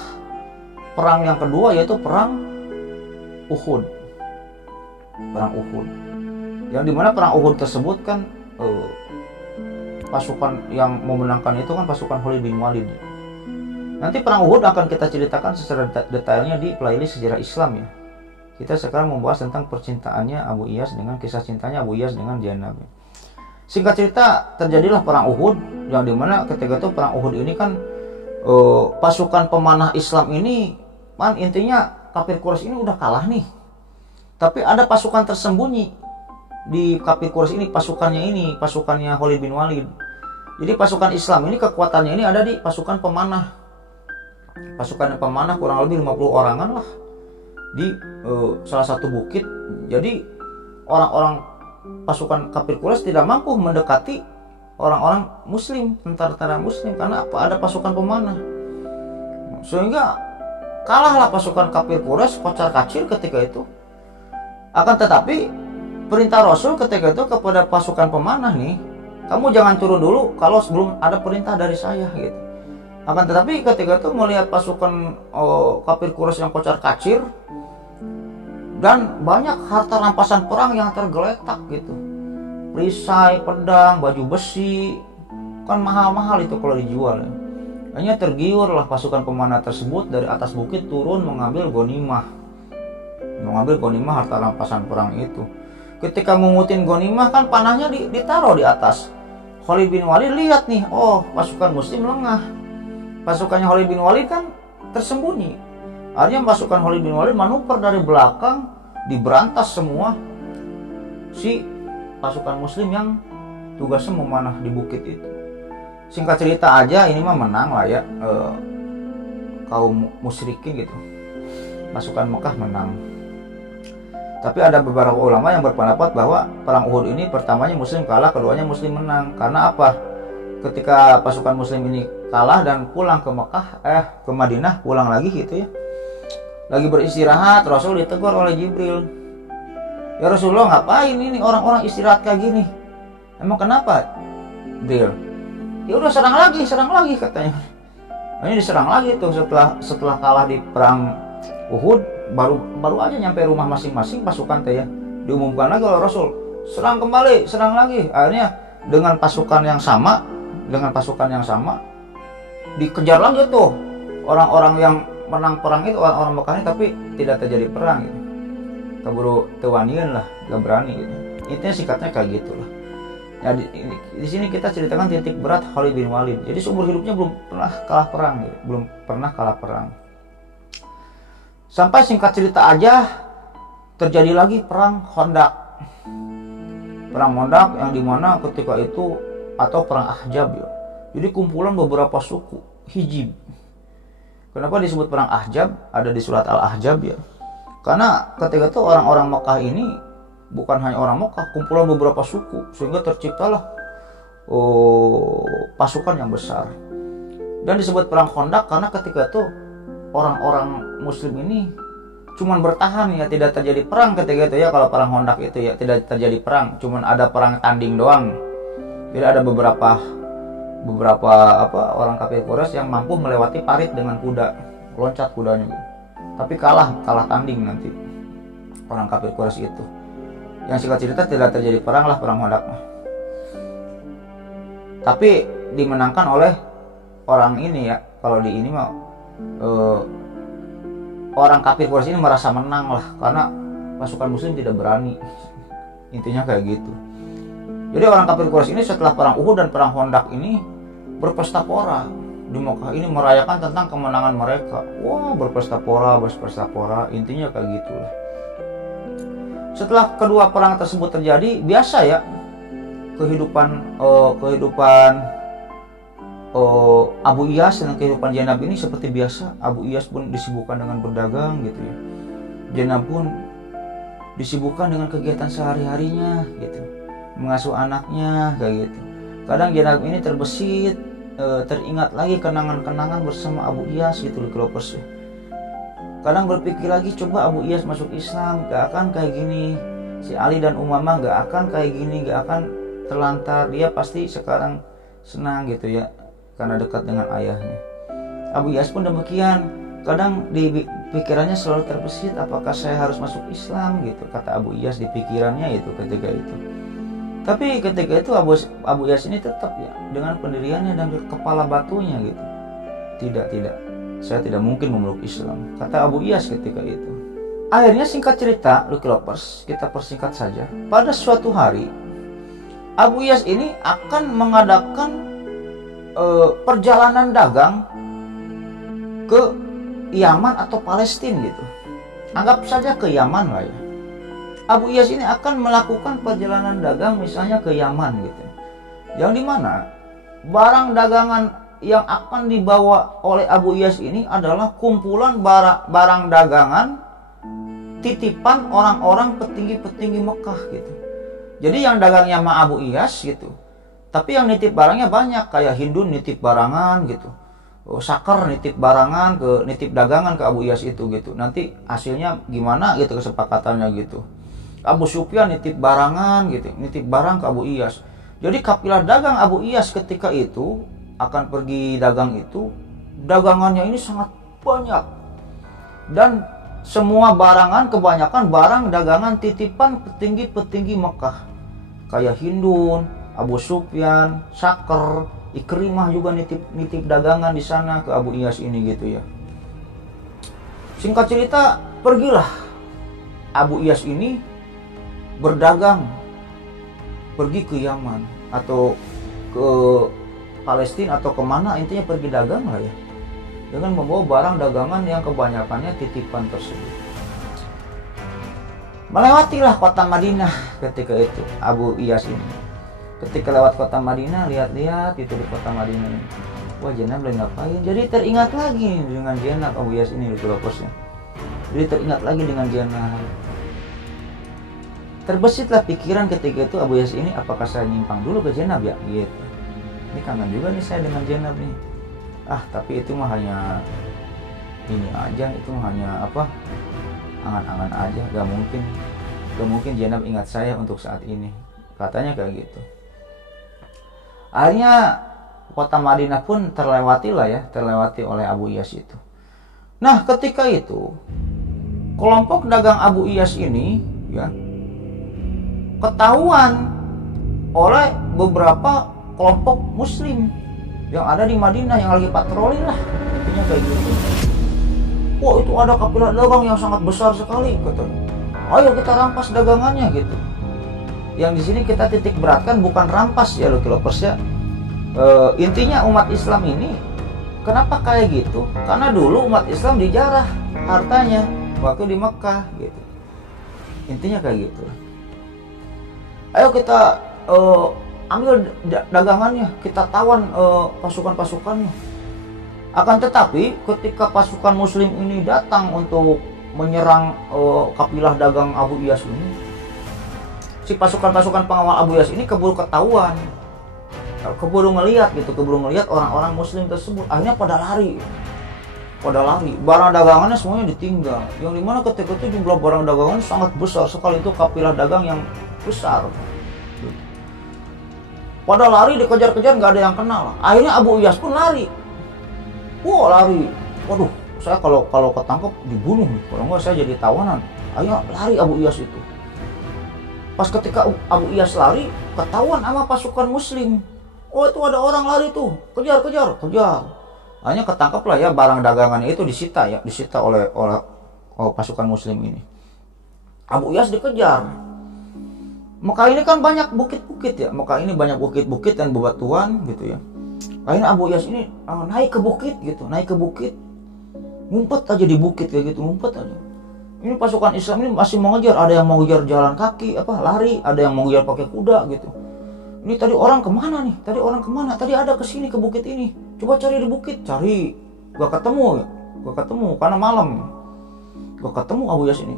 perang yang kedua, yaitu perang Uhud. Perang Uhud, yang dimana perang Uhud tersebut kan pasukan yang memenangkan itu kan pasukan Khalid bin Walid. Nanti perang Uhud akan kita ceritakan secara detailnya di playlist sejarah Islam ya. Kita sekarang membahas tentang percintaannya Abu Iyas dengan kisah cintanya Abu Iyas dengan Zainab. Singkat cerita, terjadilah perang Uhud, yang dimana ketika itu perang Uhud ini kan pasukan pemanah Islam ini kan intinya kafir Quraisy ini udah kalah nih. Tapi ada pasukan tersembunyi di kafir Quraisy ini, pasukannya Khalid bin Walid. Jadi pasukan Islam ini kekuatannya ini ada di pasukan pemanah. Pasukan pemanah kurang lebih 50 orangan lah di salah satu bukit. Jadi orang-orang pasukan kafir Quraisy tidak mampu mendekati orang-orang muslim, tentara-tentara muslim, karena apa? Ada pasukan pemanah. Sehingga kalahlah pasukan kafir Quraisy kocar-kacir ketika itu. Akan tetapi perintah Rasul ketika itu kepada pasukan pemanah nih, kamu jangan turun dulu kalau sebelum ada perintah dari saya gitu. Akan tetapi ketika itu melihat pasukan kafir Quraisy yang kocar-kacir dan banyak harta rampasan perang yang tergeletak gitu, perisai, pedang, baju besi, kan mahal-mahal itu kalau dijual ya. Hanya tergiurlah pasukan pemanah tersebut dari atas bukit turun mengambil gonimah harta rampasan perang itu. Ketika mengutin gonimah kan panahnya ditaruh di atas. Khalid bin Walid lihat nih, oh pasukan muslim lengah. Pasukannya Khalid bin Walid kan tersembunyi. Artinya pasukan Khalid bin Walid manuver dari belakang, diberantas semua si pasukan muslim yang tugasnya memanah di bukit itu. Singkat cerita aja, ini mah menang lah ya, kaum musyrikin gitu. Pasukan Mekah menang. Tapi ada beberapa ulama yang berpendapat bahwa perang Uhud ini pertamanya muslim kalah, keduanya muslim menang. Karena apa? Ketika pasukan muslim ini kalah dan pulang ke Mekah, ke Madinah, pulang lagi gitu ya, lagi beristirahat, Rasul ditegur oleh Jibril. Ya Rasulullah, ngapain ini orang-orang istirahat kayak gini? Emang kenapa, Jibril? Ya udah serang lagi katanya. Ini diserang lagi tuh setelah kalah di perang Uhud, baru aja nyampe rumah masing-masing pasukan teh ya, diumumkan lagi oleh Rasul, serang kembali, serang lagi. Akhirnya dengan pasukan yang sama dikejar lagi tuh orang-orang yang menang perang itu, orang-orang Mekah ini, tapi tidak terjadi perang gitu. Keburu tewanian lah, gak berani gitu. Intinya singkatnya kayak gitulah. Nah, di sini kita ceritakan titik berat Khalid bin Walid. Jadi seumur hidupnya belum pernah kalah perang. Sampai singkat cerita aja terjadi lagi perang Khandaq. Perang Khandaq yang dimana ketika itu, atau perang Ahzab ya. Jadi kumpulan beberapa suku Hijib. Kenapa disebut perang Ahzab? Ada di surat Al-Ahzab ya. Karena ketika itu orang-orang Mekah ini bukan hanya orang Mekah, kumpulan beberapa suku, sehingga terciptalah pasukan yang besar. Dan disebut perang Khandaq karena ketika itu orang-orang muslim ini cuman bertahan ya, tidak terjadi perang ketika itu ya. Kalau perang Khandaq itu ya tidak terjadi perang, cuman ada perang tanding doang. Jadi ada beberapa orang kafir Quraisy yang mampu melewati parit dengan kuda, loncat kudanya gitu. Tapi kalah tanding nanti orang kafir Quraisy itu. Yang singkat cerita tidak terjadi perang lah, perang Khandaq. Tapi dimenangkan oleh orang ini ya. Kalau di ini mah orang kafir Quraisy ini merasa menang lah, karena pasukan muslim tidak berani. Intinya kayak gitu. Jadi orang kafir Quraisy ini setelah perang Uhud dan perang Khandaq ini berpesta pora di Mekah ini, merayakan tentang kemenangan mereka. Wah, berpesta pora, intinya kayak gitulah. Setelah kedua perang tersebut terjadi, biasa ya kehidupan Abu Iyas dengan kehidupan Zainab ini seperti biasa. Abu Iyas pun disibukkan dengan berdagang gitu ya. Zainab pun disibukkan dengan kegiatan sehari-harinya gitu, mengasuh anaknya kayak gitu. Kadang Zainab ini terbesit, teringat lagi kenangan-kenangan bersama Abu Iyas gitu di Kelopers. Kadang berpikir lagi, coba Abu Iyas masuk Islam, gak akan kayak gini. si Ali dan Umamah gak akan kayak gini, gak akan terlantar. Dia pasti sekarang senang gitu ya, karena dekat dengan ayahnya. Abu Iyas pun demikian. Kadang di pikirannya selalu terbesit, apakah saya harus masuk Islam gitu, kata Abu Iyas di pikirannya itu ketika itu. Tapi ketika itu Abu Iyas ini tetap ya dengan pendiriannya dan kepala batunya gitu. Tidak, saya tidak mungkin memeluk Islam, kata Abu Iyas ketika itu. Akhirnya singkat cerita, Lucky Lovers, kita persingkat saja. Pada suatu hari, Abu Iyas ini akan mengadakan perjalanan dagang ke Yaman atau Palestina gitu. Anggap saja ke Yaman lah ya. Abu Iyas ini akan melakukan perjalanan dagang misalnya ke Yaman gitu. Yang dimana barang dagangan yang akan dibawa oleh Abu Iyas ini adalah kumpulan barang dagangan titipan orang-orang petinggi-petinggi Mekah gitu. Jadi yang dagangnya sama Abu Iyas gitu, tapi yang nitip barangnya banyak, kayak Hindun nitip barangan gitu, Sakar nitip barangan nitip dagangan ke Abu Iyas itu gitu. Nanti hasilnya gimana gitu kesepakatannya gitu. Abu Sufyan nitip barangan gitu, nitip barang ke Abu Iyas. Jadi kapilah dagang Abu Iyas ketika itu akan pergi dagang itu, dagangannya ini sangat banyak. Dan semua barangan, kebanyakan barang dagangan titipan petinggi-petinggi Mekah, kayak Hindun, Abu Sufyan, Sakar, Ikrimah juga nitip dagangan di sana ke Abu Iyas ini gitu ya. Singkat cerita, pergilah Abu Iyas ini berdagang, pergi ke Yaman atau ke Palestina atau kemana, intinya pergi dagang lah ya, dengan membawa barang dagangan yang kebanyakannya titipan tersebut. Melewatilah kota Madinah ketika itu Abu Iyas ini. Ketika lewat kota Madinah, lihat-lihat itu di kota Madinah ini, wah Jenab lagi ngapain? Jadi teringat lagi dengan Jenab Abu Iyas ini gitu loh. Jadi teringat lagi dengan Jenab. Terbesitlah pikiran ketika itu Abu Iyas ini, apakah saya nyimpang dulu ke Jenab ya gitu. Ini kangen juga nih saya dengan Jenab nih. Tapi itu mah hanya ini aja, itu mah hanya angan-angan aja, gak mungkin Jenab ingat saya untuk saat ini, katanya kayak gitu. Akhirnya kota Madinah pun terlewati oleh Abu Iyas itu. Nah ketika itu kelompok dagang Abu Iyas ini ya ketahuan oleh beberapa kelompok Muslim yang ada di Madinah yang lagi patroli lah, intinya kayak gitu. Wah itu ada kapilah dagang yang sangat besar sekali, katanya. Ayo kita rampas dagangannya gitu. Yang di sini kita titik beratkan bukan rampas ya Lucky Lovers ya. Intinya umat Islam ini kenapa kayak gitu? Karena dulu umat Islam dijarah hartanya waktu di Mekah gitu. Intinya kayak gitu. Ayo kita ambil dagangannya, kita tawan pasukan-pasukannya. Akan tetapi ketika pasukan Muslim ini datang untuk menyerang kapilah dagang Abu Iyas ini, si pasukan-pasukan pengawal Abu Iyas ini keburu ketahuan, keburu ngelihat orang-orang Muslim tersebut. Akhirnya pada lari, barang dagangannya semuanya ditinggal. Yang dimana ketika itu jumlah barang dagangan sangat besar sekali, itu kapilah dagang yang besar. Pada lari, dikejar-kejar, nggak ada yang kenal. Akhirnya Abu Iyas pun lari. Lari. Waduh, saya kalau ketangkep dibunuh nih. Kalau nggak saya jadi tawanan. Akhirnya lari Abu Iyas itu. Pas ketika Abu Iyas lari, ketahuan sama pasukan Muslim. Itu ada orang lari tuh. Kejar. Akhirnya ketangkep lah ya, barang dagangannya itu disita oleh pasukan Muslim ini. Abu Iyas dikejar. Mekah ini kan banyak bukit-bukit ya. Mekah ini banyak bukit-bukit dan bebatuan gitu ya. Akhirnya Abu Iyas ini naik ke bukit. Ngumpet aja di bukit kayak gitu, ngumpet aja. Ini pasukan Islam ini masih mau ngejar, ada yang mau ngejar jalan kaki, lari, ada yang mau ngejar pakai kuda gitu. Ini tadi orang kemana nih? Tadi ada kesini ke bukit ini. Coba cari di bukit, cari. Gak ketemu karena malam. Gak ketemu Abu Iyas ini.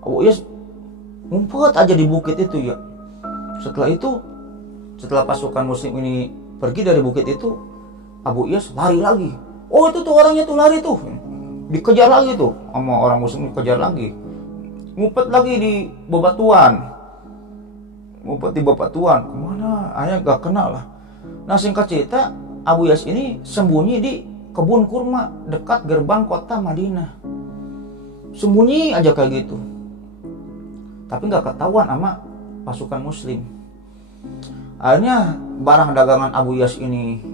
Abu Iyas ngumpet aja di bukit itu ya. Setelah pasukan Muslim ini pergi dari bukit itu, Abu Iyas lari lagi. Itu tuh orangnya tuh lari tuh. Dikejar lagi tuh sama orang Muslim, dikejar lagi. Ngumpet lagi di bebatuan. ngumpet di bebatuan. Kemana? Ayah gak kenal lah. Nah singkat cerita, Abu Iyas ini sembunyi di kebun kurma dekat gerbang kota Madinah. Sembunyi aja kayak gitu. Tapi gak ketahuan sama pasukan muslim. Akhirnya barang dagangan Abu Iyas ini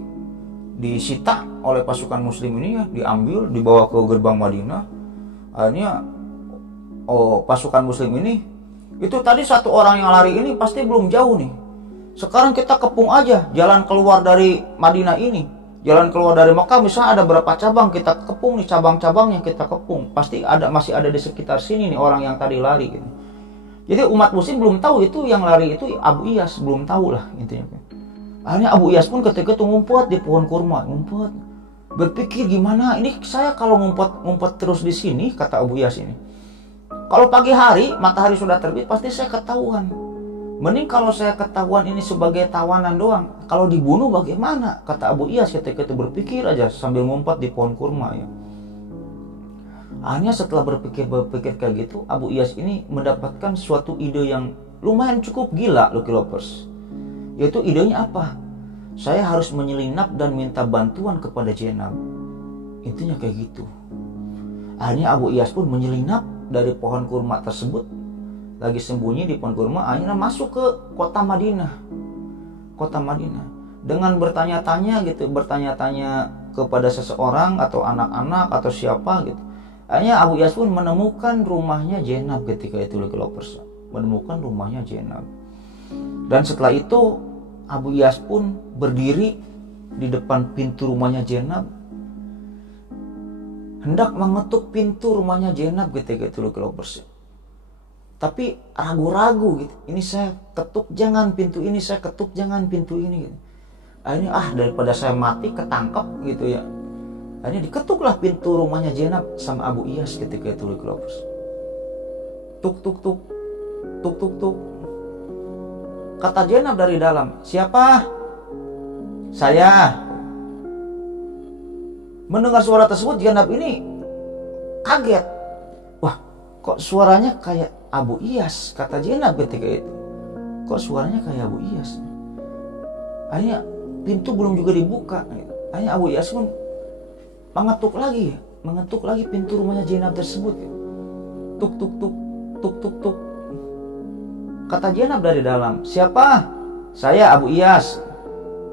disita oleh pasukan muslim ini ya, diambil, dibawa ke gerbang Madinah. Akhirnya pasukan muslim ini, itu tadi satu orang yang lari ini pasti belum jauh nih. Sekarang kita kepung aja jalan keluar dari Madinah ini. Jalan keluar dari Mekah misalnya ada berapa cabang, kita kepung nih, cabang-cabang yang kita kepung. Pasti masih ada di sekitar sini nih orang yang tadi lari gitu. Jadi umat muslim belum tahu itu yang lari itu Abu Iyas, belum tahu lah intinya. Akhirnya Abu Iyas pun ketika itu ngumpet di pohon kurma, ngumpet. Berpikir gimana, ini saya kalau ngumpet terus di sini, kata Abu Iyas ini. Kalau pagi hari, matahari sudah terbit, pasti saya ketahuan. Mending kalau saya ketahuan ini sebagai tawanan doang. Kalau dibunuh bagaimana? Kata Abu Iyas ketika itu berpikir aja sambil ngumpet di pohon kurma ya. Akhirnya setelah berpikir kayak gitu, Abu Iyas ini mendapatkan suatu ide yang lumayan cukup gila, Lucky Lovers. Yaitu idenya apa? Saya harus menyelinap dan minta bantuan kepada Zainab. Intinya kayak gitu. Akhirnya Abu Iyas pun menyelinap dari pohon kurma tersebut, lagi sembunyi di pohon kurma, akhirnya masuk ke kota Madinah. Kota Madinah. Dengan bertanya-tanya kepada seseorang atau anak-anak atau siapa gitu. Akhirnya Abu Iyas pun menemukan rumahnya Zainab ketika itu, Lucky Lovers. Menemukan rumahnya Zainab. Dan setelah itu Abu Iyas pun berdiri di depan pintu rumahnya Zainab, hendak mengetuk pintu rumahnya Zainab ketika itu, Lucky Lovers. Tapi ragu-ragu gitu. Ini saya ketuk jangan pintu ini, saya ketuk jangan pintu ini gitu. Akhirnya daripada saya mati ketangkep gitu ya. Akhirnya diketuklah pintu rumahnya Zainab sama Abu Iyas ketika itu, Lucky Lovers. Tuk tuk tuk. Tuk tuk tuk. Kata Zainab dari dalam, "Siapa?" "Saya." Mendengar suara tersebut, Zainab ini kaget. Wah, kok suaranya kayak Abu Iyas, kata Zainab ketika itu. Kok suaranya kayak Abu Iyas? Akhirnya pintu belum juga dibuka. Akhirnya Abu Iyas pun mengetuk lagi pintu rumahnya Zainab tersebut. Tuk tuk tuk, tuk tuk tuk. Kata Zainab dari dalam, "Siapa?" "Saya Abu Iyas."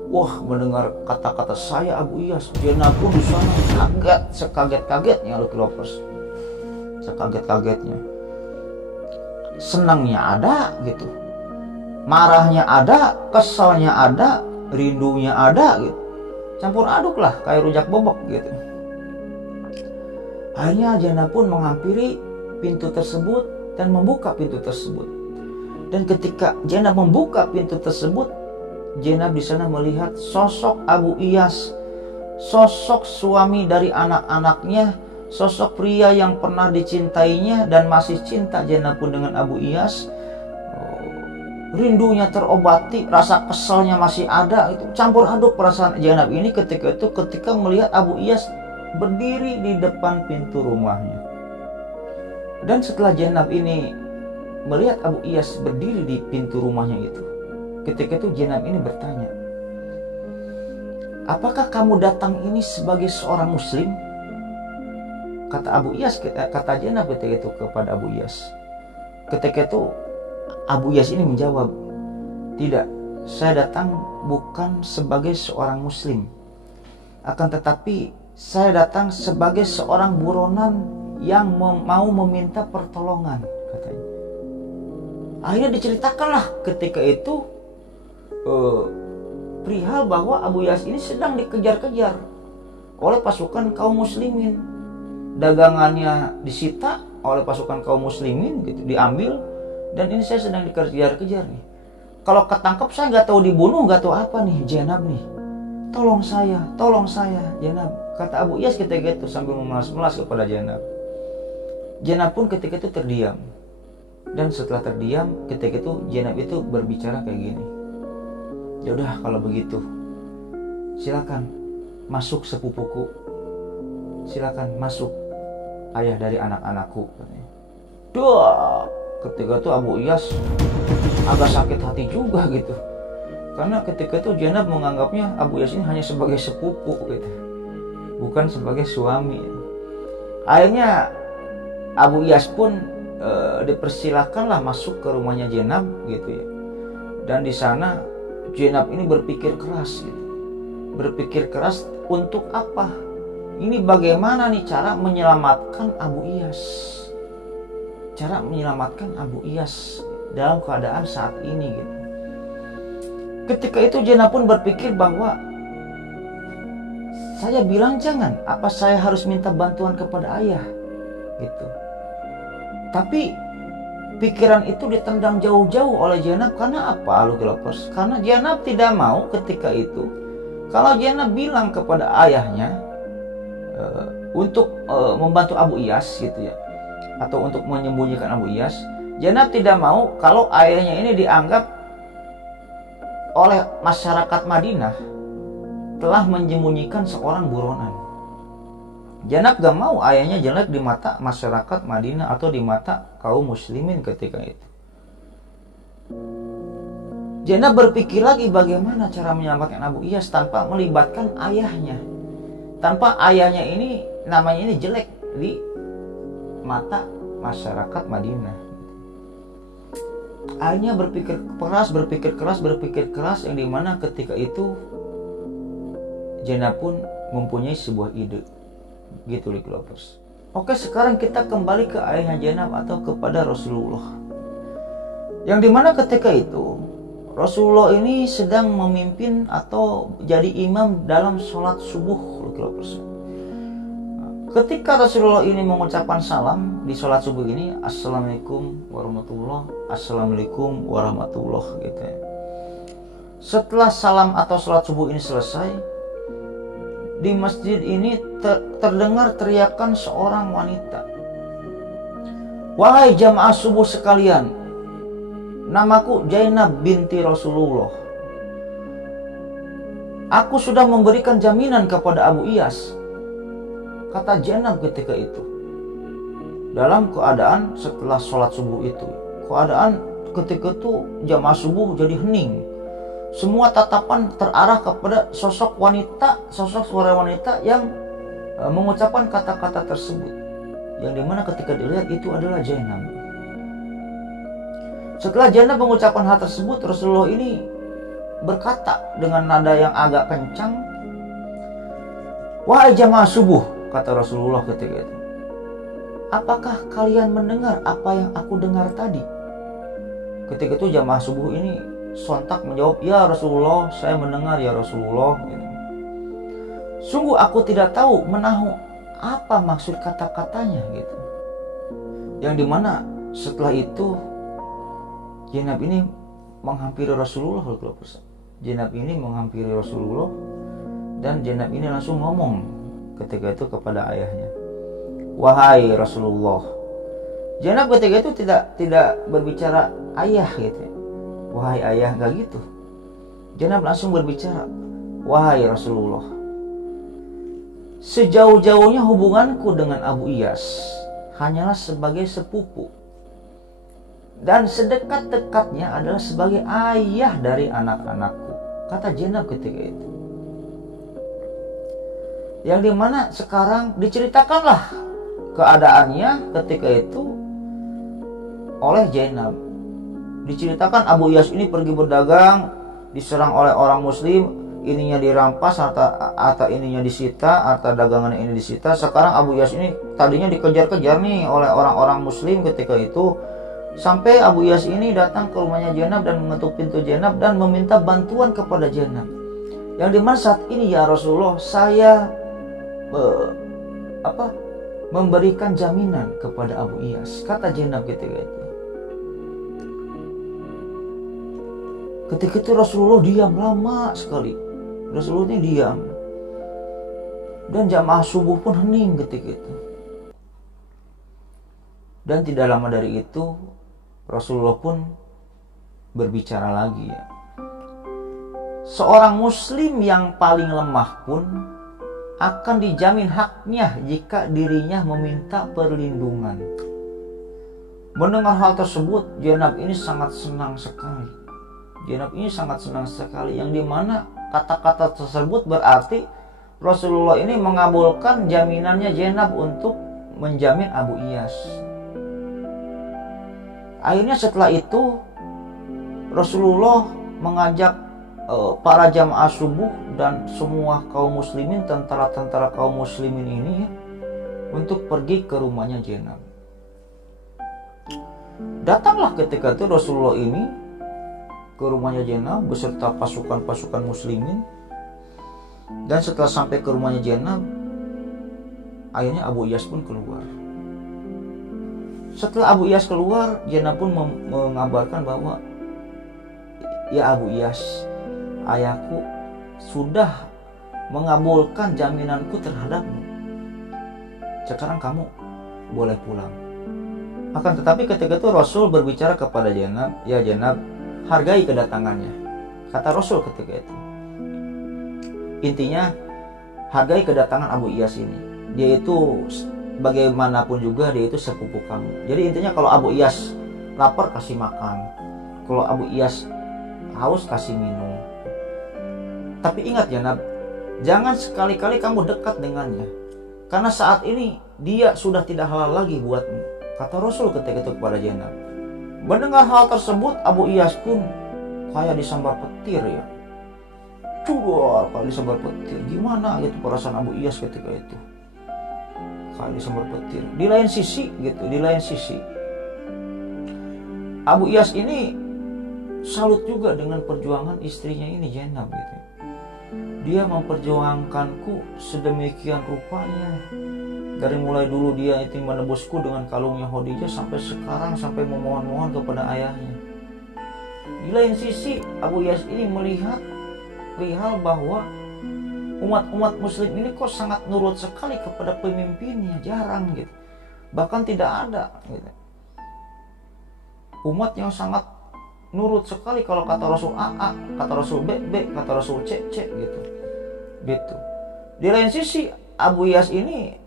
Wah, mendengar kata-kata saya Abu Iyas, Zainab pun di sana kaget, sekaget-kagetnya, Lucky Lovers. Sekaget-kagetnya. Senangnya ada gitu. Marahnya ada, kesalnya ada, rindunya ada gitu. Campur aduk lah kayak rujak bobok gitu. Akhirnya Zainab pun menghampiri pintu tersebut dan membuka pintu tersebut. Dan ketika Zainab membuka pintu tersebut, Zainab di sana melihat sosok Abu Iyas, sosok suami dari anak-anaknya, sosok pria yang pernah dicintainya dan masih cinta Zainab pun dengan Abu Iyas. Rindunya terobati, rasa kesalnya masih ada. Itu campur aduk perasaan Zainab ini ketika melihat Abu Iyas berdiri di depan pintu rumahnya. Dan setelah Zainab ini melihat Abu Iyas berdiri di pintu rumahnya itu, ketika itu Zainab ini bertanya, "Apakah kamu datang ini sebagai seorang muslim?" Kata Zainab ketika itu kepada Abu Iyas. Ketika itu Abu Iyas ini menjawab, "Tidak, saya datang bukan sebagai seorang muslim. Akan tetapi saya datang sebagai seorang buronan yang mau meminta pertolongan," katanya. Akhirnya diceritakanlah ketika itu perihal bahwa Abu Iyas ini sedang dikejar-kejar oleh pasukan kaum muslimin. Dagangannya disita oleh pasukan kaum muslimin gitu, diambil. Dan ini saya sedang dikejar-kejar nih. Kalau ketangkep saya nggak tahu dibunuh, nggak tahu apa nih, Zainab nih. Tolong saya, Zainab. Kata Abu Iyas ketika itu sambil memelas-melas kepada Zainab. Zainab pun ketika itu terdiam. Dan setelah terdiam, ketika itu Zainab itu berbicara kayak gini. "Ya udah kalau begitu, silakan masuk sepupuku. Silakan masuk ayah dari anak-anakku," katanya. Duh, ketika itu Abu Iyas agak sakit hati juga gitu. Karena ketika itu Zainab menganggapnya Abu Iyas ini hanya sebagai sepupu gitu, bukan sebagai suami. Akhirnya Abu Iyas pun dipersilahkanlah masuk ke rumahnya Zainab gitu ya. Dan di sana Zainab ini berpikir keras gitu. Berpikir keras untuk apa? Ini bagaimana nih cara menyelamatkan Abu Iyas? Cara menyelamatkan Abu Iyas dalam keadaan saat ini gitu. Ketika itu Zainab pun berpikir bahwa saya bilang jangan, apa saya harus minta bantuan kepada ayah gitu. Tapi pikiran itu ditendang jauh-jauh oleh Zainab. Karena apa, Lucky Lovers? Karena Zainab tidak mau ketika itu kalau Zainab bilang kepada ayahnya untuk membantu Abu Iyas gitu ya, atau untuk menyembunyikan Abu Iyas, Zainab tidak mau kalau ayahnya ini dianggap oleh masyarakat Madinah telah menyembunyikan seorang buronan. Zainab gak mau ayahnya jelek di mata masyarakat Madinah atau di mata kaum muslimin ketika itu. Zainab berpikir lagi bagaimana cara menyelamatkan Abu Iyas tanpa melibatkan ayahnya, tanpa ayahnya ini namanya ini jelek di mata masyarakat Madinah. Akhirnya berpikir keras yang dimana ketika itu Zainab pun mempunyai sebuah ide gitu, Lucky Lovers. Oke, sekarang kita kembali ke ayahnya Zainab atau kepada Rasulullah, yang dimana ketika itu Rasulullah ini sedang memimpin atau jadi imam dalam sholat subuh, Lucky Lovers. Ketika Rasulullah ini mengucapkan salam di sholat subuh ini, Assalamualaikum warahmatullah, Assalamualaikum warahmatullah gitu ya. Setelah salam atau sholat subuh ini selesai, di masjid ini terdengar teriakan seorang wanita. Wahai jamaah subuh sekalian, namaku Zainab binti Rasulullah. Aku sudah memberikan jaminan kepada Abu Iyas, kata Zainab ketika itu. Dalam keadaan setelah sholat subuh itu, keadaan ketika itu jamaah subuh jadi hening. Semua tatapan terarah kepada sosok suara wanita yang mengucapkan kata-kata tersebut, yang dimana ketika dilihat itu adalah Zainab. Setelah Zainab mengucapkan hal tersebut, Rasulullah ini berkata dengan nada yang agak kencang, wahai jamaah subuh, kata Rasulullah ketika itu, apakah kalian mendengar apa yang aku dengar tadi? Ketika itu jamaah subuh ini sontak menjawab, ya Rasulullah, saya mendengar ya Rasulullah gitu. Sungguh aku tidak tahu menahu apa maksud kata-katanya gitu. Yang dimana setelah itu Zainab ini menghampiri Rasulullah. Zainab ini menghampiri Rasulullah dan Zainab ini langsung ngomong ketika itu kepada ayahnya, wahai Rasulullah. Zainab ketika itu tidak berbicara ayah gitu, wahai ayah, enggak gitu. Zainab langsung berbicara, wahai Rasulullah, sejauh-jauhnya hubunganku dengan Abu Iyas hanyalah sebagai sepupu, dan sedekat-dekatnya adalah sebagai ayah dari anak-anakku, kata Zainab ketika itu. Yang dimana sekarang diceritakanlah keadaannya ketika itu oleh Zainab. Diceritakan Abu Iyas ini pergi berdagang, diserang oleh orang muslim, ininya dirampas, harta ininya disita, harta dagangannya ini disita. Sekarang Abu Iyas ini tadinya dikejar-kejar nih oleh orang-orang muslim ketika itu, sampai Abu Iyas ini datang ke rumahnya Zainab dan mengetuk pintu Zainab dan meminta bantuan kepada Zainab. Yang dimana saat ini ya Rasulullah, saya memberikan jaminan kepada Abu Iyas, kata Zainab ketika itu. Ketika itu Rasulullah diam lama sekali. Rasulullah ini diam. Dan jamaah subuh pun hening ketika itu. Dan tidak lama dari itu Rasulullah pun berbicara lagi ya. Seorang muslim yang paling lemah pun akan dijamin haknya jika dirinya meminta perlindungan. Mendengar hal tersebut, Zainab ini sangat senang sekali. Zainab ini sangat senang sekali, yang dimana kata-kata tersebut berarti Rasulullah ini mengabulkan jaminannya Zainab untuk menjamin Abu Iyas. Akhirnya setelah itu Rasulullah mengajak para jamaah subuh dan semua kaum muslimin, tentara-tentara kaum muslimin ini untuk pergi ke rumahnya Zainab. Datanglah ketika itu Rasulullah ini ke rumahnya Zainab beserta pasukan-pasukan muslimin. Dan setelah sampai ke rumahnya Zainab, akhirnya Abu Iyas pun keluar. Setelah Abu Iyas keluar, Zainab pun mengabarkan bahwa, ya Abu Iyas, ayahku sudah mengabulkan jaminanku terhadapmu. Sekarang kamu boleh pulang. Akan tetapi ketika itu Rasul berbicara kepada Zainab, ya Zainab, hargai kedatangannya. Kata Rasul ketika itu. Intinya, hargai kedatangan Abu Iyas ini. Dia itu bagaimanapun juga dia itu sepupu kamu. Jadi intinya kalau Abu Iyas lapar kasih makan. Kalau Abu Iyas haus kasih minum. Tapi ingat Zainab, jangan sekali-kali kamu dekat dengannya. Karena saat ini dia sudah tidak halal lagi buatmu. Kata Rasul ketika itu kepada Zainab. Mendengar hal tersebut, Abu Iyas pun kayak disambar petir ya. Cuar, kayak disambar petir. Gimana gitu perasaan Abu Iyas ketika itu? Kayak disambar petir. Di lain sisi gitu, di lain sisi Abu Iyas ini salut juga dengan perjuangan istrinya ini Zainab gitu. Dia memperjuangkanku sedemikian rupanya. Dari mulai dulu dia itu menebusku dengan kalungnya Khadijah sampai sekarang, sampai memohon-mohon kepada ayahnya. Di lain sisi Abu Iyas ini melihat perihal bahwa umat-umat muslim ini kok sangat nurut sekali kepada pemimpinnya, jarang gitu. Bahkan tidak ada gitu. Umat yang sangat nurut sekali, kalau kata Rasul A, kata Rasul B, kata Rasul C gitu. Gitu. Di lain sisi Abu Iyas ini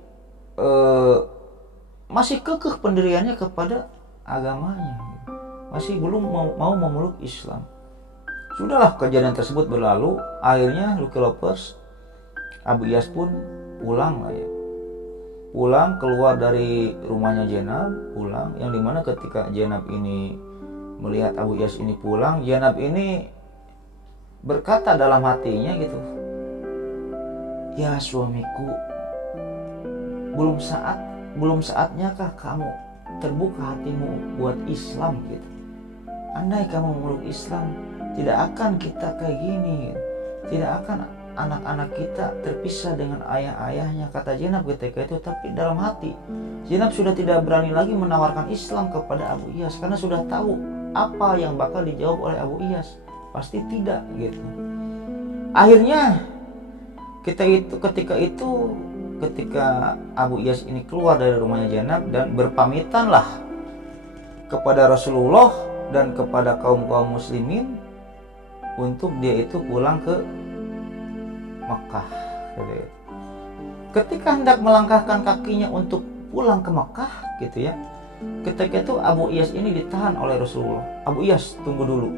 masih kekeh pendiriannya kepada agamanya, masih belum mau memeluk Islam. Sudahlah, kejadian tersebut berlalu. Akhirnya Lucky Lovers, Abu Iyas pun pulang lah ya. Pulang, keluar dari rumahnya Zainab, pulang. Yang dimana ketika Zainab ini melihat Abu Iyas ini pulang, Zainab ini berkata dalam hatinya gitu, ya suamiku, belum saatnya kah kamu terbuka hatimu buat Islam gitu. Andai kamu memeluk Islam, tidak akan kita kayak gini gitu. Tidak akan anak-anak kita terpisah dengan ayah-ayahnya, kata Zainab ketika itu. Tapi dalam hati Zainab sudah tidak berani lagi menawarkan Islam kepada Abu Iyas, karena sudah tahu apa yang bakal dijawab oleh Abu Iyas. Pasti tidak gitu. Akhirnya ketika Abu Iyas ini keluar dari rumahnya Zainab dan berpamitanlah kepada Rasulullah dan kepada kaum muslimin untuk dia itu pulang ke Mekah. Ketika hendak melangkahkan kakinya untuk pulang ke Mekah gitu ya, ketika itu Abu Iyas ini ditahan oleh Rasulullah. Abu Iyas, tunggu dulu.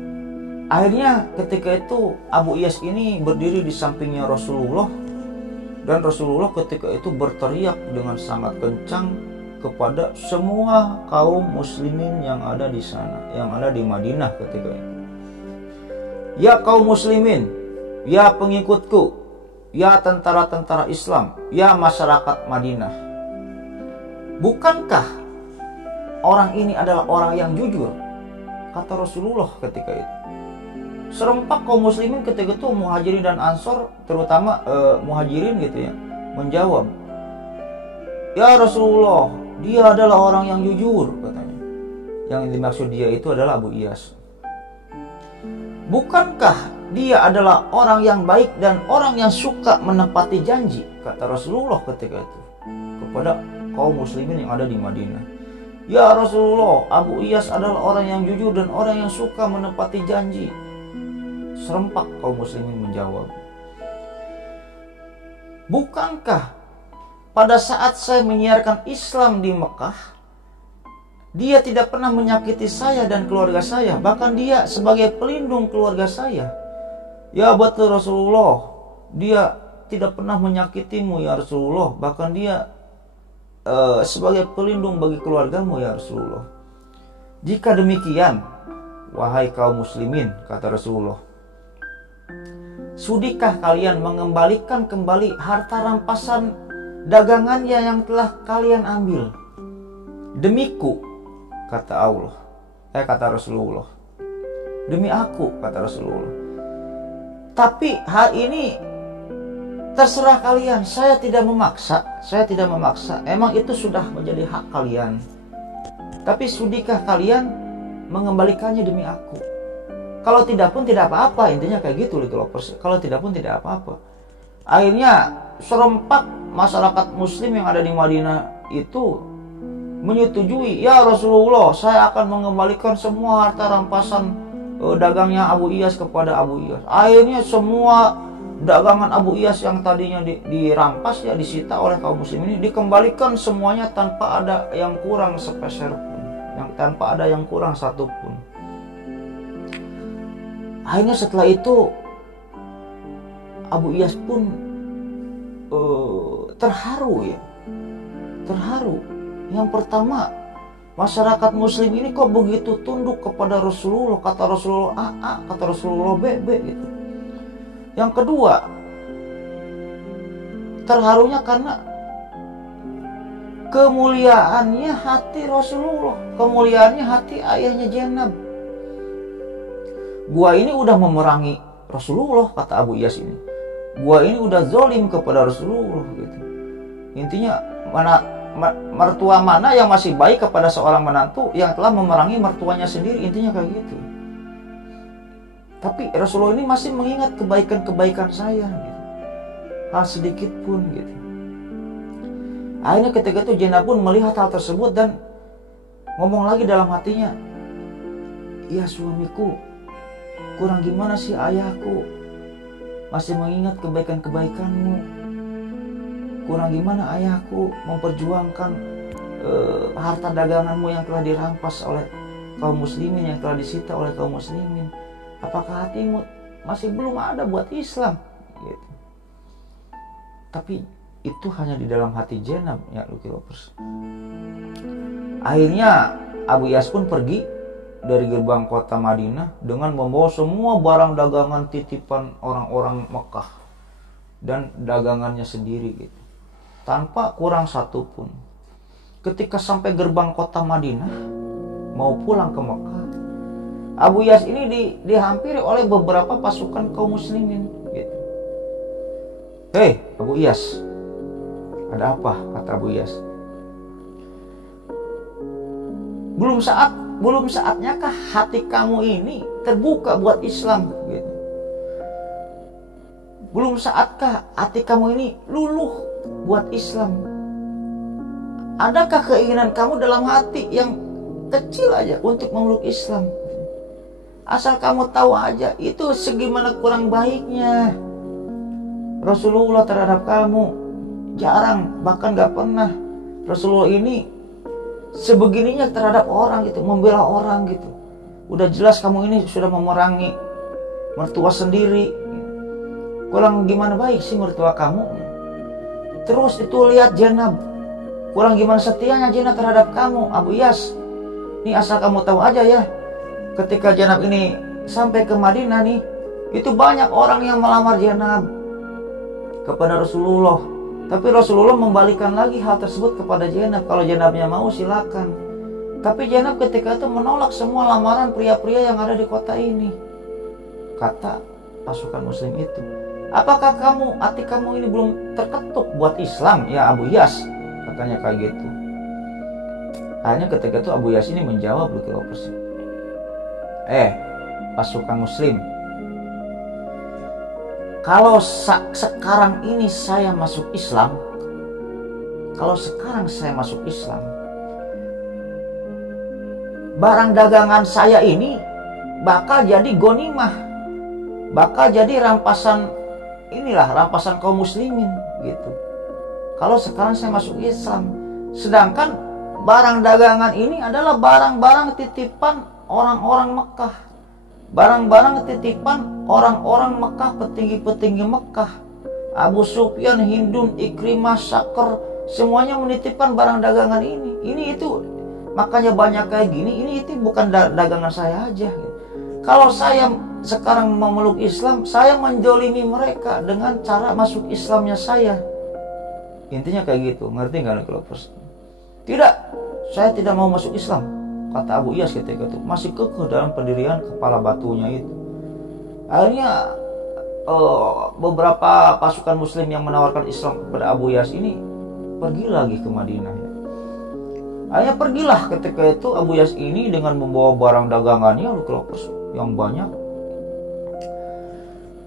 Akhirnya ketika itu Abu Iyas ini berdiri di sampingnya Rasulullah. Dan Rasulullah ketika itu berteriak dengan sangat kencang kepada semua kaum muslimin yang ada di sana, yang ada di Madinah ketika itu. Ya kaum muslimin, ya pengikutku, ya tentara-tentara Islam, ya masyarakat Madinah. Bukankah orang ini adalah orang yang jujur? Kata Rasulullah ketika itu. Serempak kaum muslimin ketika itu, Muhajirin dan Ansor, terutama Muhajirin gitu ya, menjawab, ya Rasulullah, dia adalah orang yang jujur katanya. Yang dimaksud dia itu adalah Abu Iyas. Bukankah dia adalah orang yang baik dan orang yang suka menepati janji, kata Rasulullah ketika itu kepada kaum muslimin yang ada di Madinah. Ya Rasulullah, Abu Iyas adalah orang yang jujur dan orang yang suka menepati janji. Serempak kaum muslimin menjawab, bukankah pada saat saya menyiarkan Islam di Mekah, Dia tidak pernah menyakiti saya dan keluarga saya. Bahkan dia sebagai pelindung keluarga saya. Ya betul Rasulullah, dia tidak pernah menyakitimu ya Rasulullah. Bahkan dia sebagai pelindung bagi keluargamu ya Rasulullah. Jika demikian, wahai kaum muslimin, kata Rasulullah, sudikah kalian mengembalikan kembali harta rampasan dagangannya yang telah kalian ambil? Demiku, kata Allah, kata Rasulullah. Demi aku, kata Rasulullah. Tapi hal ini terserah kalian. Saya tidak memaksa. Emang itu sudah menjadi hak kalian. Tapi sudikah kalian mengembalikannya demi aku? Kalau tidak pun tidak apa-apa. Intinya kayak gitu loh. Kalau tidak pun tidak apa-apa. Akhirnya serempak masyarakat muslim yang ada di Madinah itu menyetujui, ya Rasulullah, saya akan mengembalikan semua harta rampasan dagangnya Abu Iyas kepada Abu Iyas. Akhirnya semua dagangan Abu Iyas yang tadinya dirampas, ya disita oleh kaum muslim ini, dikembalikan semuanya tanpa ada yang kurang sepeser pun, tanpa ada yang kurang satupun. Akhirnya setelah itu Abu Iyas pun terharu. Yang pertama, masyarakat muslim ini kok begitu tunduk kepada Rasulullah. Kata Rasulullah A, kata Rasulullah B gitu. Yang kedua, terharunya karena kemuliaannya hati Rasulullah, kemuliaannya hati ayahnya Zainab. Gua ini udah memerangi Rasulullah, kata Abu Iyas ini. Gua ini udah zolim kepada Rasulullah gitu. Intinya mertua mana yang masih baik kepada seorang menantu yang telah memerangi mertuanya sendiri, intinya kayak gitu. Tapi Rasulullah ini masih mengingat kebaikan-kebaikan saya gitu. Hal sedikit pun gitu. Akhirnya ketika itu Zainab pun melihat hal tersebut dan ngomong lagi dalam hatinya, ya suamiku, kurang gimana sih ayahku, masih mengingat kebaikan-kebaikanmu. Kurang gimana ayahku memperjuangkan harta daganganmu yang telah dirampas oleh kaum muslimin, yang telah disita oleh kaum muslimin. Apakah hatimu masih belum ada buat Islam gitu. Tapi itu hanya di dalam hati Zainab ya Lucky Lovers. Akhirnya Abu Iyas pun pergi dari gerbang kota Madinah dengan membawa semua barang dagangan titipan orang-orang Mekah dan dagangannya sendiri gitu, tanpa kurang satu pun. Ketika sampai gerbang kota Madinah mau pulang ke Mekah, Abu Iyas ini dihampiri oleh beberapa pasukan kaum muslimin gitu. Hei Abu Iyas, ada apa? Kata Abu Iyas. Belum saatnya kah hati kamu ini terbuka buat Islam gitu? Belum saatkah hati kamu ini luluh buat Islam? Adakah keinginan kamu dalam hati yang kecil aja untuk memeluk Islam? Asal kamu tahu aja itu segimana kurang baiknya Rasulullah terhadap kamu. Jarang, bahkan gak pernah Rasulullah ini sebegininya terhadap orang gitu, membela orang gitu. Udah jelas kamu ini sudah memerangi mertua sendiri. Kurang gimana baik sih mertua kamu. Terus itu lihat Zainab, kurang gimana setianya Zainab terhadap kamu Abu Iyas. Nih asal kamu tahu aja ya, ketika Zainab ini sampai ke Madinah nih, itu banyak orang yang melamar Zainab kepada Rasulullah. Tapi Rasulullah membalikan lagi hal tersebut kepada Zainab. Kalau Zainabnya mau silakan. Tapi Zainab ketika itu menolak semua lamaran pria-pria yang ada di kota ini. Kata pasukan muslim itu, apakah hati kamu ini belum terketuk buat Islam ya Abu Iyas? Katanya kayak gitu. Akhirnya ketika itu Abu Iyas ini menjawab Lucky Lovers, pasukan muslim, kalau sekarang ini saya masuk Islam, barang dagangan saya ini bakal jadi gonimah, bakal jadi rampasan kaum muslimin gitu. Kalau sekarang saya masuk Islam, sedangkan barang dagangan ini adalah barang-barang titipan orang-orang Mekah. Barang-barang titipan orang-orang Mekah, petinggi-petinggi Mekah. Abu Sufyan, Hindun, Ikrimah, Syakr, semuanya menitipkan barang dagangan ini. Ini itu, makanya banyak kayak gini. Ini itu bukan dagangan saya aja. Kalau saya sekarang memeluk Islam, saya menjolimi mereka dengan cara masuk Islamnya saya. Intinya kayak gitu, ngerti nggak Kelovers? Tidak, saya tidak mau masuk Islam, kata Abu Iyas ketika itu. Masih kekeh dalam pendirian kepala batunya itu. Akhirnya beberapa pasukan Muslim yang menawarkan Islam kepada Abu Iyas ini pergi lagi ke Madinah. Akhirnya pergilah ketika itu Abu Iyas ini dengan membawa barang dagangannya Kelovers yang banyak.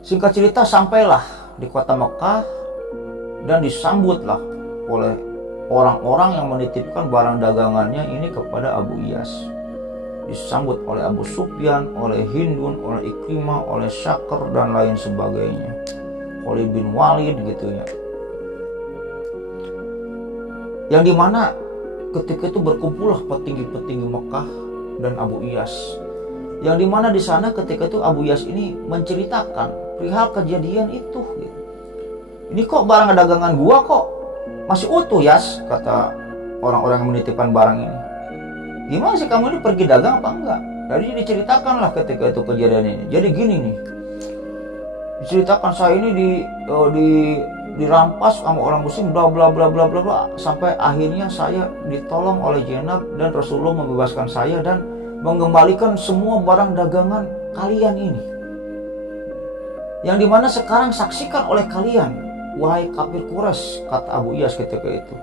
Singkat cerita, sampailah di kota Mekah dan disambutlah oleh orang-orang yang menitipkan barang dagangannya ini kepada Abu Iyas. Disambut oleh Abu Sufyan, oleh Hindun, oleh Ikrimah, oleh Syakr dan lain sebagainya, oleh bin Walid gitu ya. Yang dimana ketika itu berkumpullah petinggi-petinggi Mekah dan Abu Iyas. Yang dimana di sana ketika itu Abu Iyas ini menceritakan perihal kejadian itu. Gitu. Ini kok barang dagangan gua kok masih utuh, Yas, kata orang-orang yang menitipkan barang ini. Gimana sih kamu ini pergi dagang apa enggak? Jadi diceritakanlah ketika itu kejadian ini. Jadi gini nih, diceritakan saya ini dirampas sama orang muslim, bla bla bla bla bla bla, sampai akhirnya saya ditolong oleh Zainab dan Rasulullah membebaskan saya dan mengembalikan semua barang dagangan kalian ini. Yang dimana sekarang saksikan oleh kalian, wahai kafir Quraisy, kata Abu Iyas ketika itu.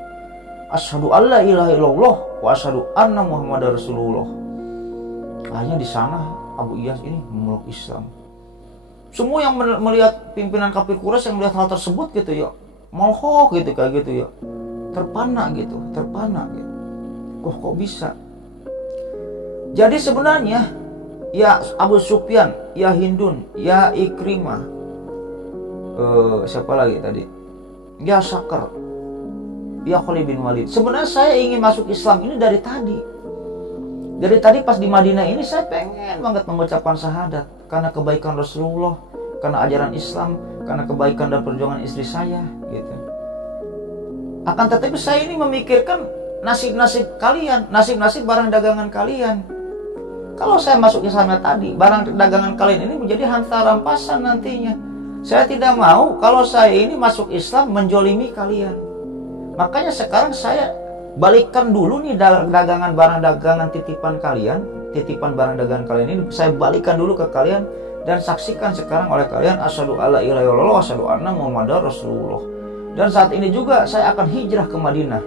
Asyhadu alla ilaha illallah wa asyhadu anna Muhammadar Rasulullah. Akhirnya di sana Abu Iyas ini memeluk Islam. Semua yang melihat pimpinan kafir Quraisy yang melihat hal tersebut gitu ya, molhok gitu kayak gitu ya. Terpana gitu. Kok bisa? Jadi sebenarnya ya Abu Sufyan, ya Hindun, ya Ikrimah, siapa lagi tadi? Ya Syakr, ya Khalid bin Walid. Sebenarnya saya ingin masuk Islam ini dari tadi. Dari tadi pas di Madinah ini saya pengen banget mengucapkan syahadat karena kebaikan Rasulullah, karena ajaran Islam, karena kebaikan dan perjuangan istri saya gitu. Akan tetapi saya ini memikirkan nasib-nasib kalian, nasib-nasib barang dagangan kalian. Kalau saya masuk Islamnya tadi, barang dagangan kalian ini menjadi harta rampasan nantinya. Saya tidak mau kalau saya ini masuk Islam menjolimi kalian. Makanya sekarang saya balikkan dulu nih dagangan barang dagangan titipan kalian, titipan barang dagangan kalian ini saya balikkan dulu ke kalian dan saksikan sekarang oleh kalian asyhadu alla ilaha illallah wa asyhadu anna Muhammadar Rasulullah. Dan saat ini juga saya akan hijrah ke Madinah.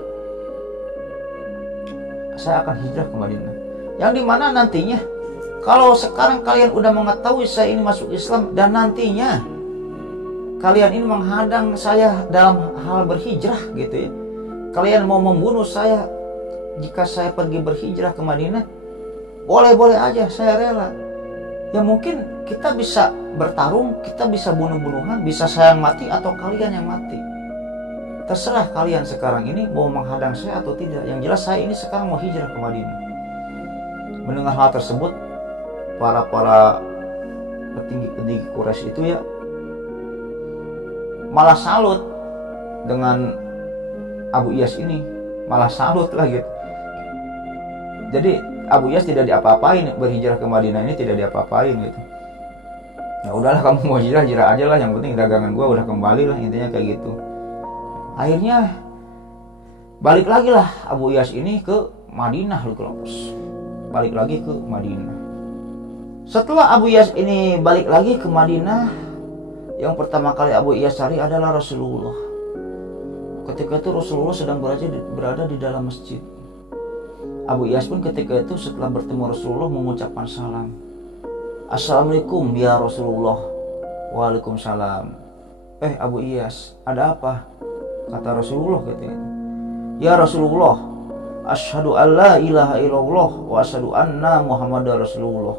Yang dimana nantinya kalau sekarang kalian udah mengetahui saya ini masuk Islam dan nantinya kalian ini menghadang saya dalam hal berhijrah gitu ya. Kalian mau membunuh saya jika saya pergi berhijrah ke Madinah, boleh-boleh aja, saya rela. Ya mungkin kita bisa bertarung, kita bisa bunuh-bunuhan, bisa saya yang mati atau kalian yang mati. Terserah kalian sekarang ini mau menghadang saya atau tidak. Yang jelas saya ini sekarang mau hijrah ke Madinah. Mendengar hal tersebut, para petinggi-petinggi Quraisy itu ya malah salut dengan Abu Iyas ini, malah salut lah gitu. Jadi Abu Iyas tidak diapa-apain, berhijrah ke Madinah ini tidak diapa-apain gitu. Ya udahlah, kamu mau hijrah aja lah, yang penting dagangan gua udah kembali lah, intinya kayak gitu. Akhirnya balik lagi lah Abu Iyas ini ke Madinah loh Kelovers. Balik lagi ke Madinah. Setelah Abu Iyas ini balik lagi ke Madinah, yang pertama kali Abu Iyas cari adalah Rasulullah. Ketika itu Rasulullah sedang berada di dalam masjid. Abu Iyas pun ketika itu setelah bertemu Rasulullah mengucapkan salam. Assalamualaikum ya Rasulullah. Waalaikumsalam. Abu Iyas, ada apa? Kata Rasulullah ketika itu. Ya Rasulullah, asyhadu alla ilaha illallah wa asyhadu anna Muhammadar Rasulullah.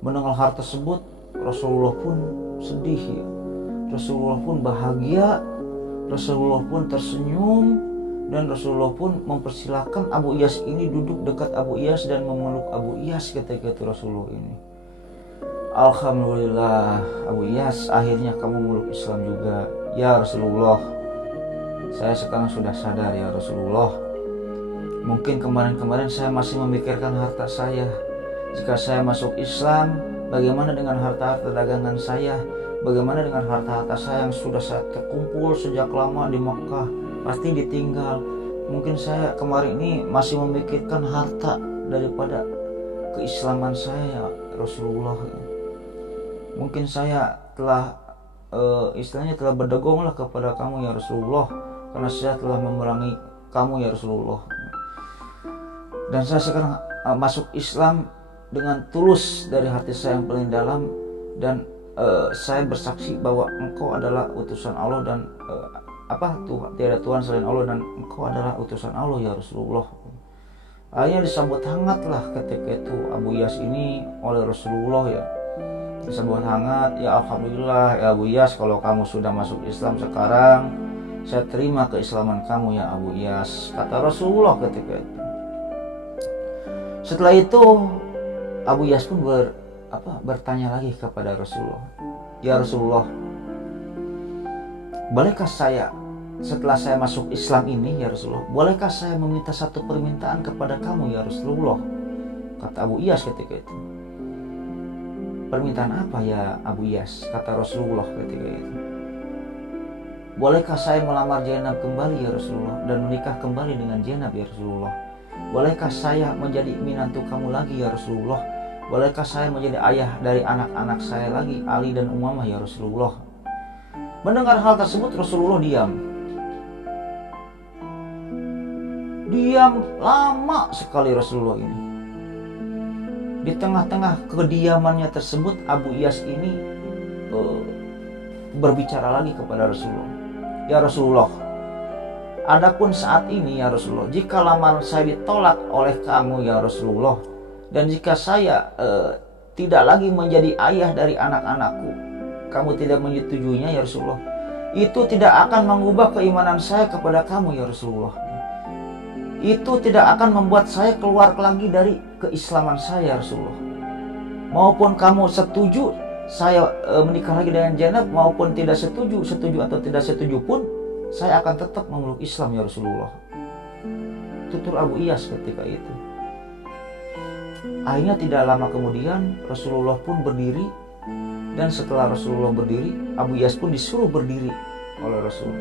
Mendengar hal tersebut, Rasulullah pun sedih ya. Rasulullah pun bahagia, Rasulullah pun tersenyum Dan Rasulullah pun mempersilahkan Abu Iyas ini duduk dekat Abu Iyas dan memeluk Abu Iyas ketika itu Rasulullah ini. Alhamdulillah Abu Iyas, akhirnya kamu meluk Islam juga. Ya Rasulullah, saya sekarang sudah sadar ya Rasulullah. Mungkin kemarin-kemarin saya masih memikirkan harta saya. Jika saya masuk Islam, bagaimana dengan harta-harta dagangan saya? Bagaimana dengan harta-harta saya yang sudah saya terkumpul sejak lama di Makkah? Pasti ditinggal. Mungkin saya kemarin ini masih memikirkan harta daripada keislaman saya ya Rasulullah. Mungkin saya telah istilahnya telah berdegong lah kepada kamu ya Rasulullah, karena saya telah memerangi kamu ya Rasulullah. Dan saya sekarang masuk Islam dengan tulus dari hati saya yang paling dalam, dan saya bersaksi bahwa engkau adalah utusan Allah dan tiada Tuhan selain Allah, dan engkau adalah utusan Allah ya Rasulullah. Akhirnya disambut hangatlah ketika itu Abu Iyas ini oleh Rasulullah ya. Disambut hangat, ya Alhamdulillah ya Abu Iyas, kalau kamu sudah masuk Islam sekarang, saya terima keislaman kamu ya Abu Iyas, kata Rasulullah ketika itu. Setelah itu Abu Iyas pun bertanya lagi kepada Rasulullah, ya Rasulullah, bolehkah saya setelah saya masuk Islam ini ya Rasulullah, bolehkah saya meminta satu permintaan kepada kamu ya Rasulullah? Kata Abu Iyas ketika itu. Permintaan apa ya Abu Iyas? Kata Rasulullah ketika itu. Bolehkah saya melamar Zainab kembali ya Rasulullah, dan menikah kembali dengan Zainab ya Rasulullah? Bolehkah saya menjadi menantu kamu lagi ya Rasulullah? Bolehkah saya menjadi ayah dari anak-anak saya lagi, Ali dan Umamah ya Rasulullah? Mendengar hal tersebut Rasulullah diam. Diam lama sekali Rasulullah ini. Di tengah-tengah kediamannya tersebut Abu Iyas ini berbicara lagi kepada Rasulullah. Ya Rasulullah, adapun saat ini ya Rasulullah, jika lamaran saya ditolak oleh kamu ya Rasulullah, dan jika saya tidak lagi menjadi ayah dari anak-anakku, kamu tidak menyetujuinya ya Rasulullah, itu tidak akan mengubah keimanan saya kepada kamu ya Rasulullah. Itu tidak akan membuat saya keluar lagi dari keislaman saya ya Rasulullah. Maupun kamu setuju saya menikah lagi dengan Zainab, maupun tidak setuju atau tidak setuju pun, saya akan tetap memeluk Islam ya Rasulullah. Tutur Abu Iyas ketika itu. Akhirnya tidak lama kemudian Rasulullah pun berdiri, dan setelah Rasulullah berdiri, Abu Iyas pun disuruh berdiri oleh Rasul.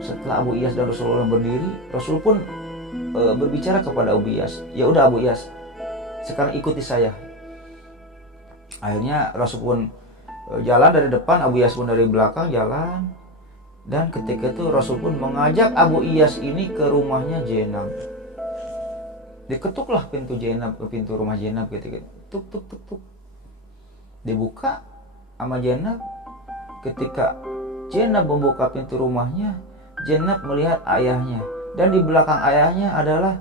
Setelah Abu Iyas dan Rasulullah berdiri, Rasul pun berbicara kepada Abu Iyas, ya udah Abu Iyas, sekarang ikuti saya. Akhirnya Rasul pun jalan dari depan, Abu Iyas pun dari belakang jalan, dan ketika itu Rasul pun mengajak Abu Iyas ini ke rumahnya Zainab. Diketuklah pintu rumah Zainab ketika itu. Tuk tuk tuk tuk. Dibuka sama Zainab. Ketika Zainab membuka pintu rumahnya, Zainab melihat ayahnya, dan di belakang ayahnya adalah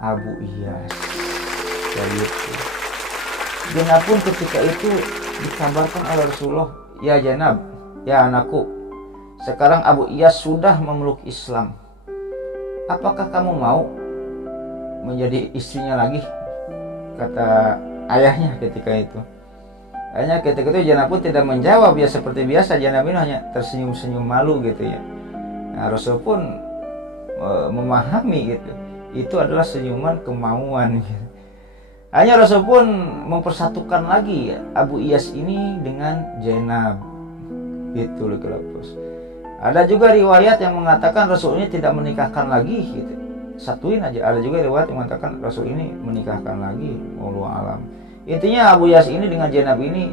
Abu Iyas. Gitu. Zainab pun ketika itu dikabarkan oleh Rasulullah, ya Zainab, ya anakku, sekarang Abu Iyas sudah memeluk Islam. Apakah kamu mau menjadi istrinya lagi? Kata ayahnya ketika itu. Hanya ketika itu Zainab pun tidak menjawab ya seperti biasa. Zainab ini hanya tersenyum-senyum malu gitu ya. Nah, Rasul pun memahami gitu. Itu adalah senyuman kemauan gitu. Hanya Rasul pun mempersatukan lagi ya, Abu Iyas ini dengan Zainab. Gitu loh kelapus. Ada juga riwayat yang mengatakan Rasul ini tidak menikahkan lagi gitu. Satuin aja. Ada juga riwayat yang mengatakan Rasul ini menikahkan lagi. Wallahu alam. Intinya Abu Iyas ini dengan Zainab ini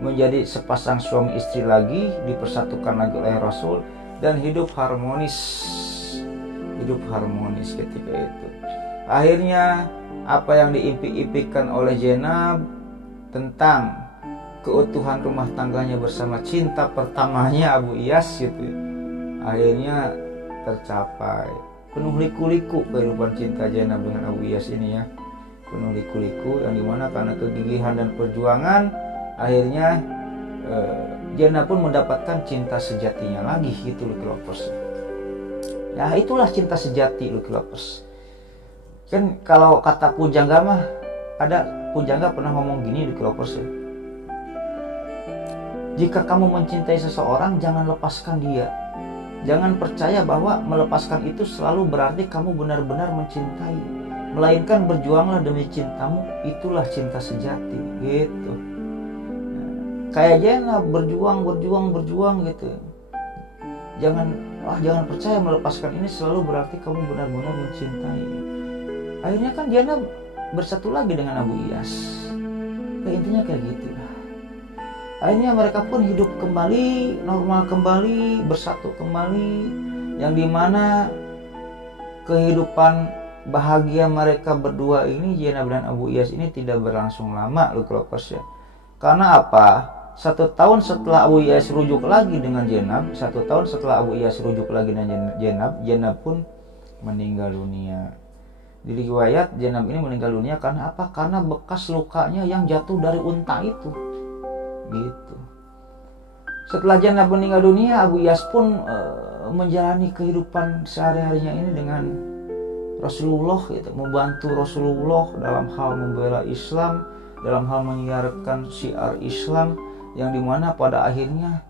menjadi sepasang suami istri lagi, dipersatukan lagi oleh Rasul, dan hidup harmonis ketika itu. Akhirnya apa yang diimpi-impikan oleh Zainab tentang keutuhan rumah tangganya bersama cinta pertamanya Abu Iyas gitu, akhirnya tercapai. Penuh liku-liku kehidupan cinta Zainab dengan Abu Iyas ini ya, penuh liku-liku, yang dimana karena kegigihan dan perjuangan akhirnya Zainab pun mendapatkan cinta sejatinya lagi gitu loh kelompok. Ya itulah cinta sejati Lucky Lovers. Kan kalau kata pujangga mah, ada pujangga pernah ngomong gini Lucky Lovers ya. Jika kamu mencintai seseorang, jangan lepaskan dia. Jangan percaya bahwa melepaskan itu selalu berarti kamu benar-benar mencintai. Melainkan berjuanglah demi cintamu, itulah cinta sejati gitu. Kayak Jenab berjuang gitu. Jangan percaya melepaskan ini selalu berarti kamu benar-benar mencintai. Akhirnya kan Jenab bersatu lagi dengan Abu Iyas. Ya, intinya kayak gitu lah. Akhirnya mereka pun hidup kembali, normal kembali, bersatu kembali, yang dimana kehidupan bahagia mereka berdua ini, Jenab dan Abu Iyas ini tidak berlangsung lama Lucky Lovers ya. Karena apa? 1 tahun setelah Abu Iyas rujuk lagi dengan Jenab, 1 tahun setelah Abu Iyas rujuk lagi dengan Jenab pun meninggal dunia. Di riwayat Jenab ini meninggal dunia karena apa? Karena bekas lukanya yang jatuh dari unta itu. Gitu. Setelah Jenab meninggal dunia, Abu Iyas pun menjalani kehidupan sehari-harinya ini dengan Rasulullah gitu, membantu Rasulullah dalam hal membela Islam, dalam hal menyiarkan syiar Islam, yang dimana pada akhirnya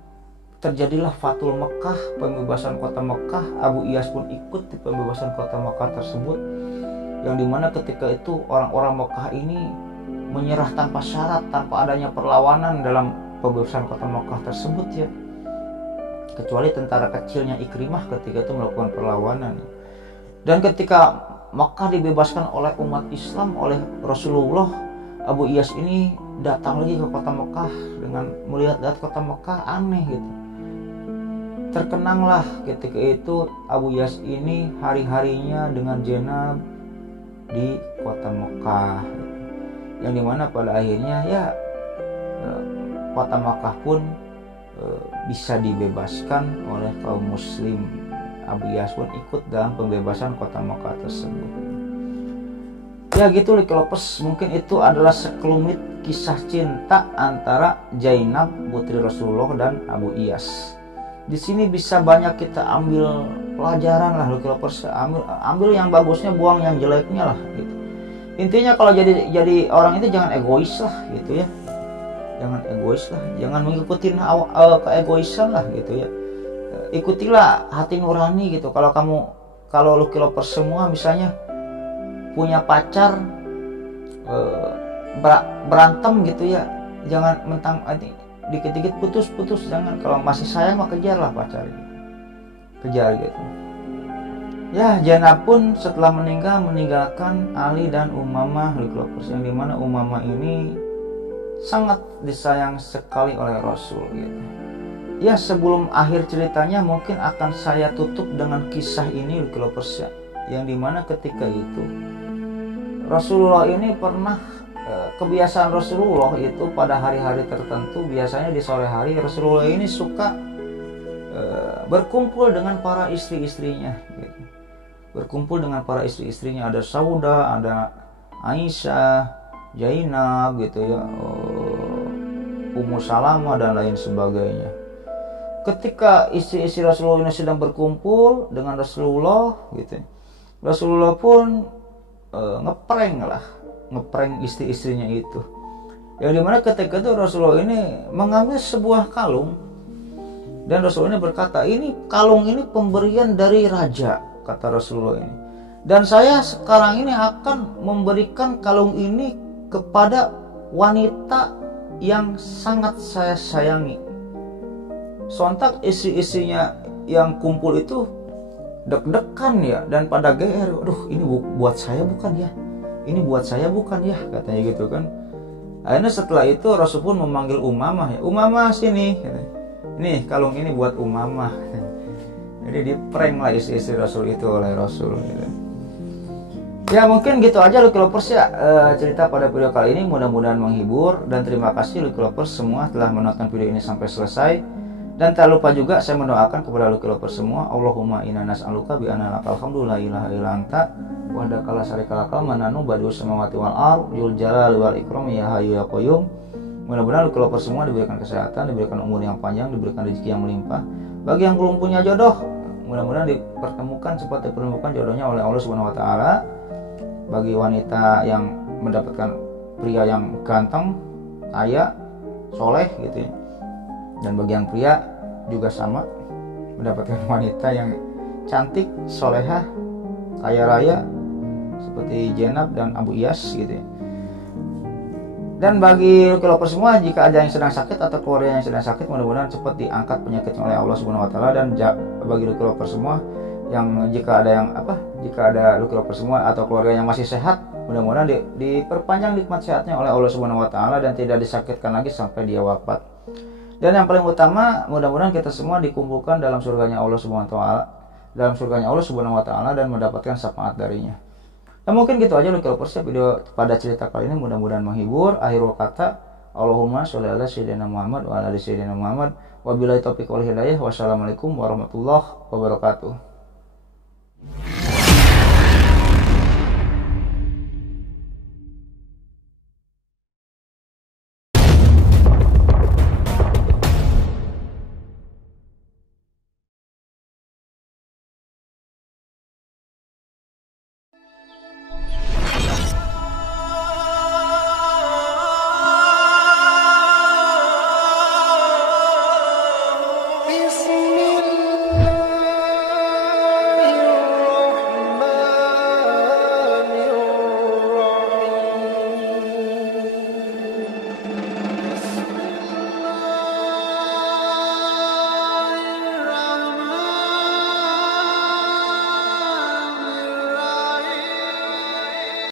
terjadilah Fathul Mekah, pembebasan kota Mekah. Abu Iyas pun ikut di pembebasan kota Mekah tersebut, yang dimana ketika itu orang-orang Mekah ini menyerah tanpa syarat, tanpa adanya perlawanan dalam pembebasan kota Mekah tersebut ya, kecuali tentara kecilnya Ikrimah ketika itu melakukan perlawanan. Dan ketika Mekah dibebaskan oleh umat Islam, oleh Rasulullah, Abu Iyas ini datang lagi ke kota Mekah dengan melihat kota Mekah aneh gitu. Terkenanglah ketika itu Abu Iyas ini hari-harinya dengan Jenab di kota Mekah, yang dimana pada akhirnya ya kota Mekah pun bisa dibebaskan oleh kaum muslim. Abu Iyas pun ikut dalam pembebasan kota Mekah tersebut. Ya gitu Lucky Lovers, mungkin itu adalah sekelumit kisah cinta antara Zainab putri Rasulullah dan Abu Iyas. Di sini bisa banyak kita ambil pelajaran lah Lucky Lovers, ambil yang bagusnya, buang yang jeleknya lah gitu. Intinya kalau jadi orang itu jangan egois lah gitu ya. Jangan egois lah, jangan mengikuti keegoisan lah gitu ya. Ikutilah hati nurani gitu. Kalau Lucky Lovers semua misalnya punya pacar berantem gitu ya, jangan mentang dikit-dikit putus, jangan. Kalau masih sayang mah kejar lah pacar gitu. Kejar gitu. Ya, Jenab pun setelah meninggalkan Ali dan Umamah Lucky Lovers, yang dimana Umamah ini sangat disayang sekali oleh Rasul gitu. Ya, sebelum akhir ceritanya mungkin akan saya tutup dengan kisah ini Lucky Lovers ya, yang dimana ketika itu Rasulullah ini pernah kebiasaan Rasulullah itu pada hari-hari tertentu, biasanya di sore hari Rasulullah ini suka berkumpul dengan para istri-istrinya gitu. Berkumpul dengan para istri-istrinya, ada Sauda, ada Aisyah, Zainab gitu ya, Ummu Salamah dan lain sebagainya. Ketika istri-istri Rasulullah ini sedang berkumpul dengan Rasulullah gitu, Rasulullah pun ngeprank istri-istrinya itu, yang dimana ketika itu Rasulullah ini mengambil sebuah kalung, dan Rasulullah ini berkata, ini kalung ini pemberian dari raja, kata Rasulullah ini, dan saya sekarang ini akan memberikan kalung ini kepada wanita yang sangat saya sayangi. Sontak istri-istrinya yang kumpul itu deg-degan ya, dan pada GR, aduh ini buat saya bukan ya, ini buat saya bukan ya, katanya gitu kan. Akhirnya setelah itu Rasul pun memanggil Umamah ya, Umamah sini, nih kalung ini buat Umamah. Jadi diprank lah istri-istri Rasul itu oleh Rasul gitu. Ya mungkin gitu aja Lucky Lovers ya, cerita pada video kali ini, mudah-mudahan menghibur, dan terima kasih Lucky Lovers semua telah menonton video ini sampai selesai. Dan tak lupa juga saya mendoakan kepada Lucky Lovers semua, Allahumma inna nas'aluka bi anna lakal hamdu la ilaha illa anta wahdaka la syarika laka mananu badius samawati wal ardh dzul jalali wal ikram ya hayyu ya qayyum. Mudah-mudahan Lucky Lovers semua diberikan kesehatan, diberikan umur yang panjang, diberikan rezeki yang melimpah. Bagi yang belum punya jodoh, mudah-mudahan dipertemukan cepat dipertemukan jodohnya oleh Allah Subhanahu wa taala. Bagi wanita yang mendapatkan pria yang ganteng, kaya, soleh gitu ya. Dan bagi yang pria juga sama, mendapatkan wanita yang cantik, solehah, kaya raya seperti Jenab dan Abu Iyas gitu ya. Dan bagi keluarga semua, jika ada yang sedang sakit atau keluarga yang sedang sakit, mudah-mudahan cepat diangkat penyakitnya oleh Allah Subhanahu wa taala. Dan bagi keluarga semua yang jika ada keluarga semua atau keluarga yang masih sehat, mudah-mudahan diperpanjang nikmat sehatnya oleh Allah Subhanahu wa taala dan tidak disakitkan lagi sampai dia wafat. Dan yang paling utama, mudah-mudahan kita semua dikumpulkan dalam surganya Allah Subhanahu wa taala dan mendapatkan syafaat darinya. Dan mungkin gitu aja kalau video pada cerita kali ini, mudah-mudahan menghibur. Akhirul kata, Allahumma sholli ala sayyidina Muhammad wa ala ali sayyidina Muhammad. Wabillahi taufiq wal hidayah. Wassalamualaikum warahmatullahi wabarakatuh.